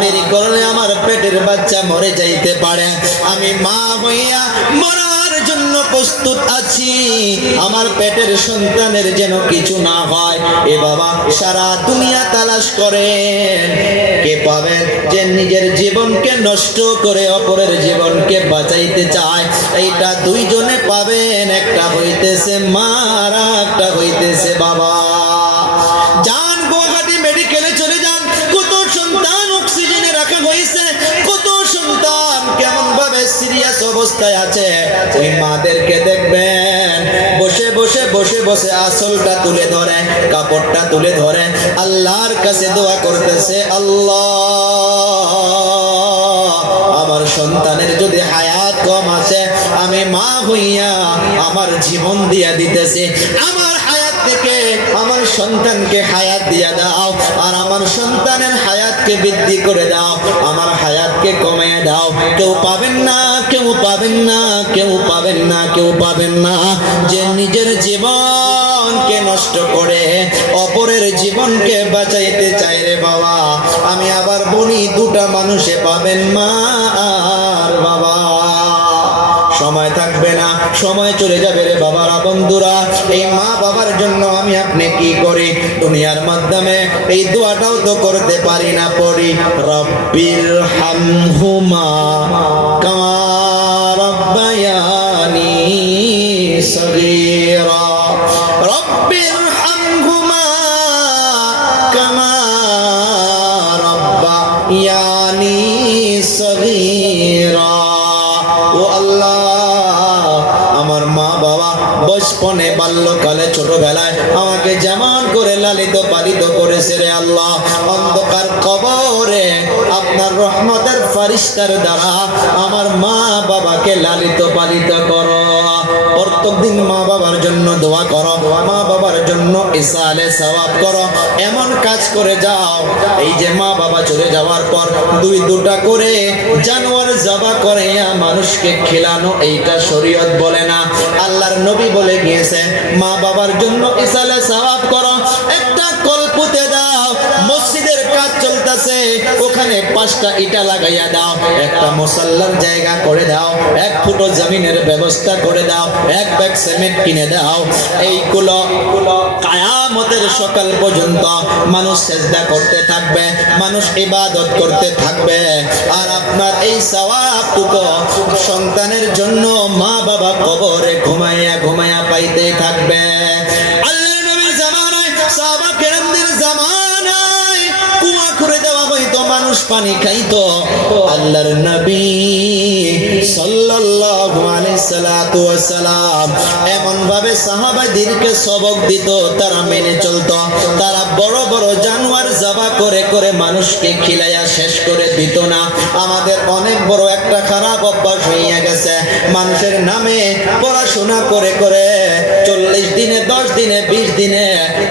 দেরি করলে আমার পেটের বাচ্চা মরে যাইতে পারে। আমি মা হইয়া মরার জন্য প্রস্তুত আছি, আমার পেটের সন্তানের যেন কিছু না হয়। এ বাবা সারা দুনিয়া তালাশ করেন, কে পাবেন যে নিজের জীবনকে নষ্ট করে অপরের জীবনকে বাঁচাইতে চায়। এইটা দুইজনে পাবেন, একটা হইতেছে মা আর একটা হইতেছে বাবা। যান গুয়াহাটি মেডিকেলে চলে যান, কত সন্তান অক্সিজেনে রাখা হয়েছে, কত সন্তান কেমন ভাবে সিরিয়াস অবস্থায় আছে। ওই মাদেরকে দেখবেন বসে বসে বসে বসে আসলটা তুলে ধরে, কাপড়টা তুলে ধরে আল্লাহর কাছে দোয়া করতেছে, আল্লাহ আমার সন্তানের যদি হায়াত কম আছে, আমি মা হইয়া আমার জীবন দিয়া দিতেছি, আমার হায়াত থেকে আমার সন্তানকে হায়াত দিয়া দাও, আর আমার সন্তানের হায়াতকে বৃদ্ধি করে দাও, আমার হায়াতকে কমিয়ে দাও। কেউ পাবেন না, কেউ পাবেন না, কেউ পাবেন না, কেউ পাবেন না যে নিজের জীবনকে নষ্ট করে অপরের জীবনকে বাঁচাইতে চাই রে বাবা। আমি আবার বলি, দুটা মানুষে পাবেন, মা আর বাবা। সময় থাকবে না, সময় চলে যাবে রে বাবারা। বন্ধুরা, এই মা বাবার জন্য আমি আপনি কি করি? দুনিয়ার মাধ্যমে এই দোয়াটাও তো করতে পারি না, পড়ি রব্বির হামহুমা কামা রব্বায়ানি সগীরা, রব্বির হামহুমা কামা রব্বায়ানি সগীরা। ও আল্লাহ, আমার মা বাবা বচপনে বাল্যকালে ছোটবেলায় আমাকে যেমন করে লালিত পালিত করেছে রে আল্লাহ, অন্ধকার কবরে আপনার রহমতের ফারিস্তার দ্বারা আমার মা বাবাকে লালিত পালিত করো। প্রত্যেকদিন মা বাবার জন্য দোয়া করো, মা বাবার জন্য ইসালে সওয়াব করো। এমন কাজ করে যাও, এই যে মা বাবা চলে যাওয়ার পর দুটা করে জানোয়ার জবাই করে মানুষকে খেলানো, এইটা শরীয়ত বলে না। আল্লাহর নবী বলে গিয়েছেন, মা বাবার জন্য ইসালে সওয়াব করো। একটা কল পুঁতে দাও, মসজিদের কাজ চলতেছে, ওখানে 5টা ইটা লাগাইয়া দাও, একটা মুসাল্লার জায়গা করে দাও, 1 ফুটো জমিনের ব্যবস্থা করে দাও, 1 ব্যাগ সিমেন্ট কিনে দাও। এইগুলো কিয়ামতের সকাল পর্যন্ত মানুষ সিজদা করতে থাকবে, মানুষ ইবাদত করতে থাকবে, আর আপনার এই সওয়াবটুকু সন্তানের জন্য মা বাবা কবরে ঘুমাইয়া ঘুমাইয়া পাইতে থাকবে। আল্লাহর নবীর জামানায়, সাহাবা কেরামদের জামানায় কুয়া করে দেওয়া হইতো, মানুষ পানি খাইতো। আল্লাহর নবী সাল্লাল্লাহু আলাইহি সাল্লাতু ওয়াস সালাম এমন ভাবে সাহাবাদেরকে সবক দিত, তারা মেনে চলতো। তারা বড় বড় জানোয়ার জবাই করে করে মানুষকে খিলাইয়া শেষ করে দিত না। আমাদের অনেক বড় একটা খারাপ অভ্যাস হইয়া গেছে, মানুষের নামে পড়াশোনা করে করে 40 দিনে, 10 দিনে, 20 দিনে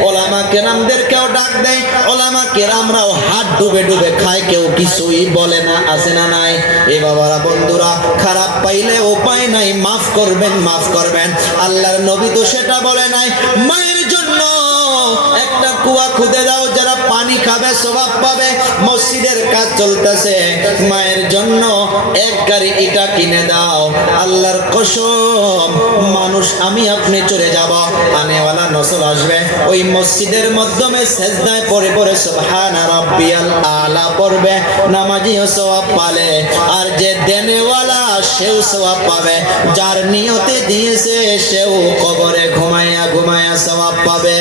ওলামা কেরামদেরকেও ডাক দেয়, ওলামা কেরামরাও হাত ডুবে ডুবে খায়, কেউ কিছুই বলে না। আছে না নাই? এ বাবারা, বন্ধুরা, খারাপ পাইলে উপায় নাই, মাফ করবেন, মাফ করবেন। আল্লাহর নবী তো সেটা বলে নাই। মায়ের জন্য একটা কুয়া খুদে দাও, যারা পানি খাবে সওয়াব পাবে। মসজিদের কাজ চলতেছে, মায়ের জন্য 1 গাড়ি ইটা কিনে দাও। আল্লাহর কসম, মানুষ আমি আপনি চলে যাব, আনেওয়ালা নসল আসবে, ওই মসজিদের মাধ্যমে সেজদায় পড়ে পড়ে সুবহানা রাব্বিয়াল আলা পড়বে, নামাজিও সওয়াব পালে, আর যে দেনেওয়ালা সেও সওয়াব পাবে, যার নিয়তে দিয়েছে সেও কবরে ঘুমাইয়া ঘুমাইয়া সওয়াব পাবে।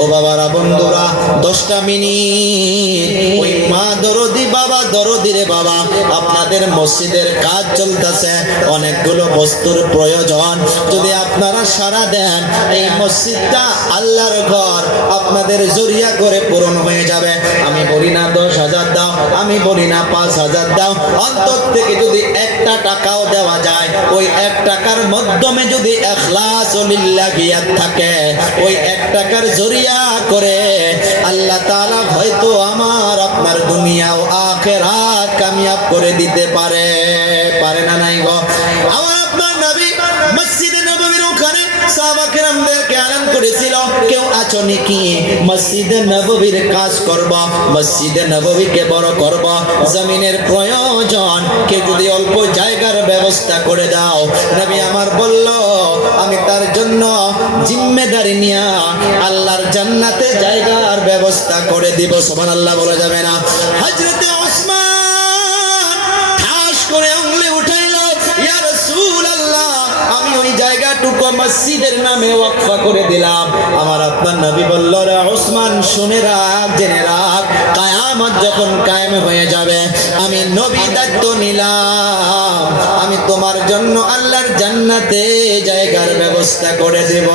ও বাবারা, বন্ধুরা, 10টা মিনিট ওই মা দরদি, বাবা দরদি রে বাবা, আপনাদের মসজিদের কাজ চলতেছে, অনেকগুলো বস্তুর প্রয়োজন, যদি আপনারা সারা দেন, এই মসজিদটা আল্লাহর ঘর আপনাদের জরিয়া করে পূরণ হয়ে যাবে। আমি বলি না 10,000 দাও, আমি বলি না 5,000 দাও, অন্তর থেকে যদি 1টা টাকাও দেওয়া যায়, ওই 1 টাকার মাধ্যমে যদি ইখলাস ও লিল্লাহিয়াত থাকে, ওই 1 টাকার জরিয়া করে আল্লাহ তাআলা হয়তো আমার আপনার দুনিয়া ও আখিরাত কামিয়াব করে দিতে পারে। পারে না নাই গো? আমার আপনার নবী মসজিদে নববীর ওখানে সাহাবা কেরামদেরকে এলান করেছিল, কেউ আছো নাকি মসজিদে নববীর কাজ করবা, মসজিদে নববীকে বড় করবা, জমিনের প্রয়োজন, কে যদি অল্প জায়গার ব্যবস্থা করে দাও। নবী আমার বলল, আমি তার জন্য জিম্মেদারি নিয়া আল্লাহর জান্নাতে জায়গার ব্যবস্থা করে দিব। সুবহানাল্লাহ বলা যাবে না? হযরতে ওসমান ঠাস করে আঙ্গুলে উঠাইল, ইয়া রাসূলুল্লাহ, আমি ওই জায়গাটুকু মসজিদের নামে ওয়াকফা করে দিলাম। আমার আপনার নবী বলল, রে ওসমান, শুনে রাখ, জেনে রাখ, কিয়ামত যখন কায়েম হয়ে যাবে, আমি নবী দায়িত্ব নিলাম, আমি তোমার জন্য আল্লাহর জান্নাতে জায়গার ব্যবস্থা করে দেব।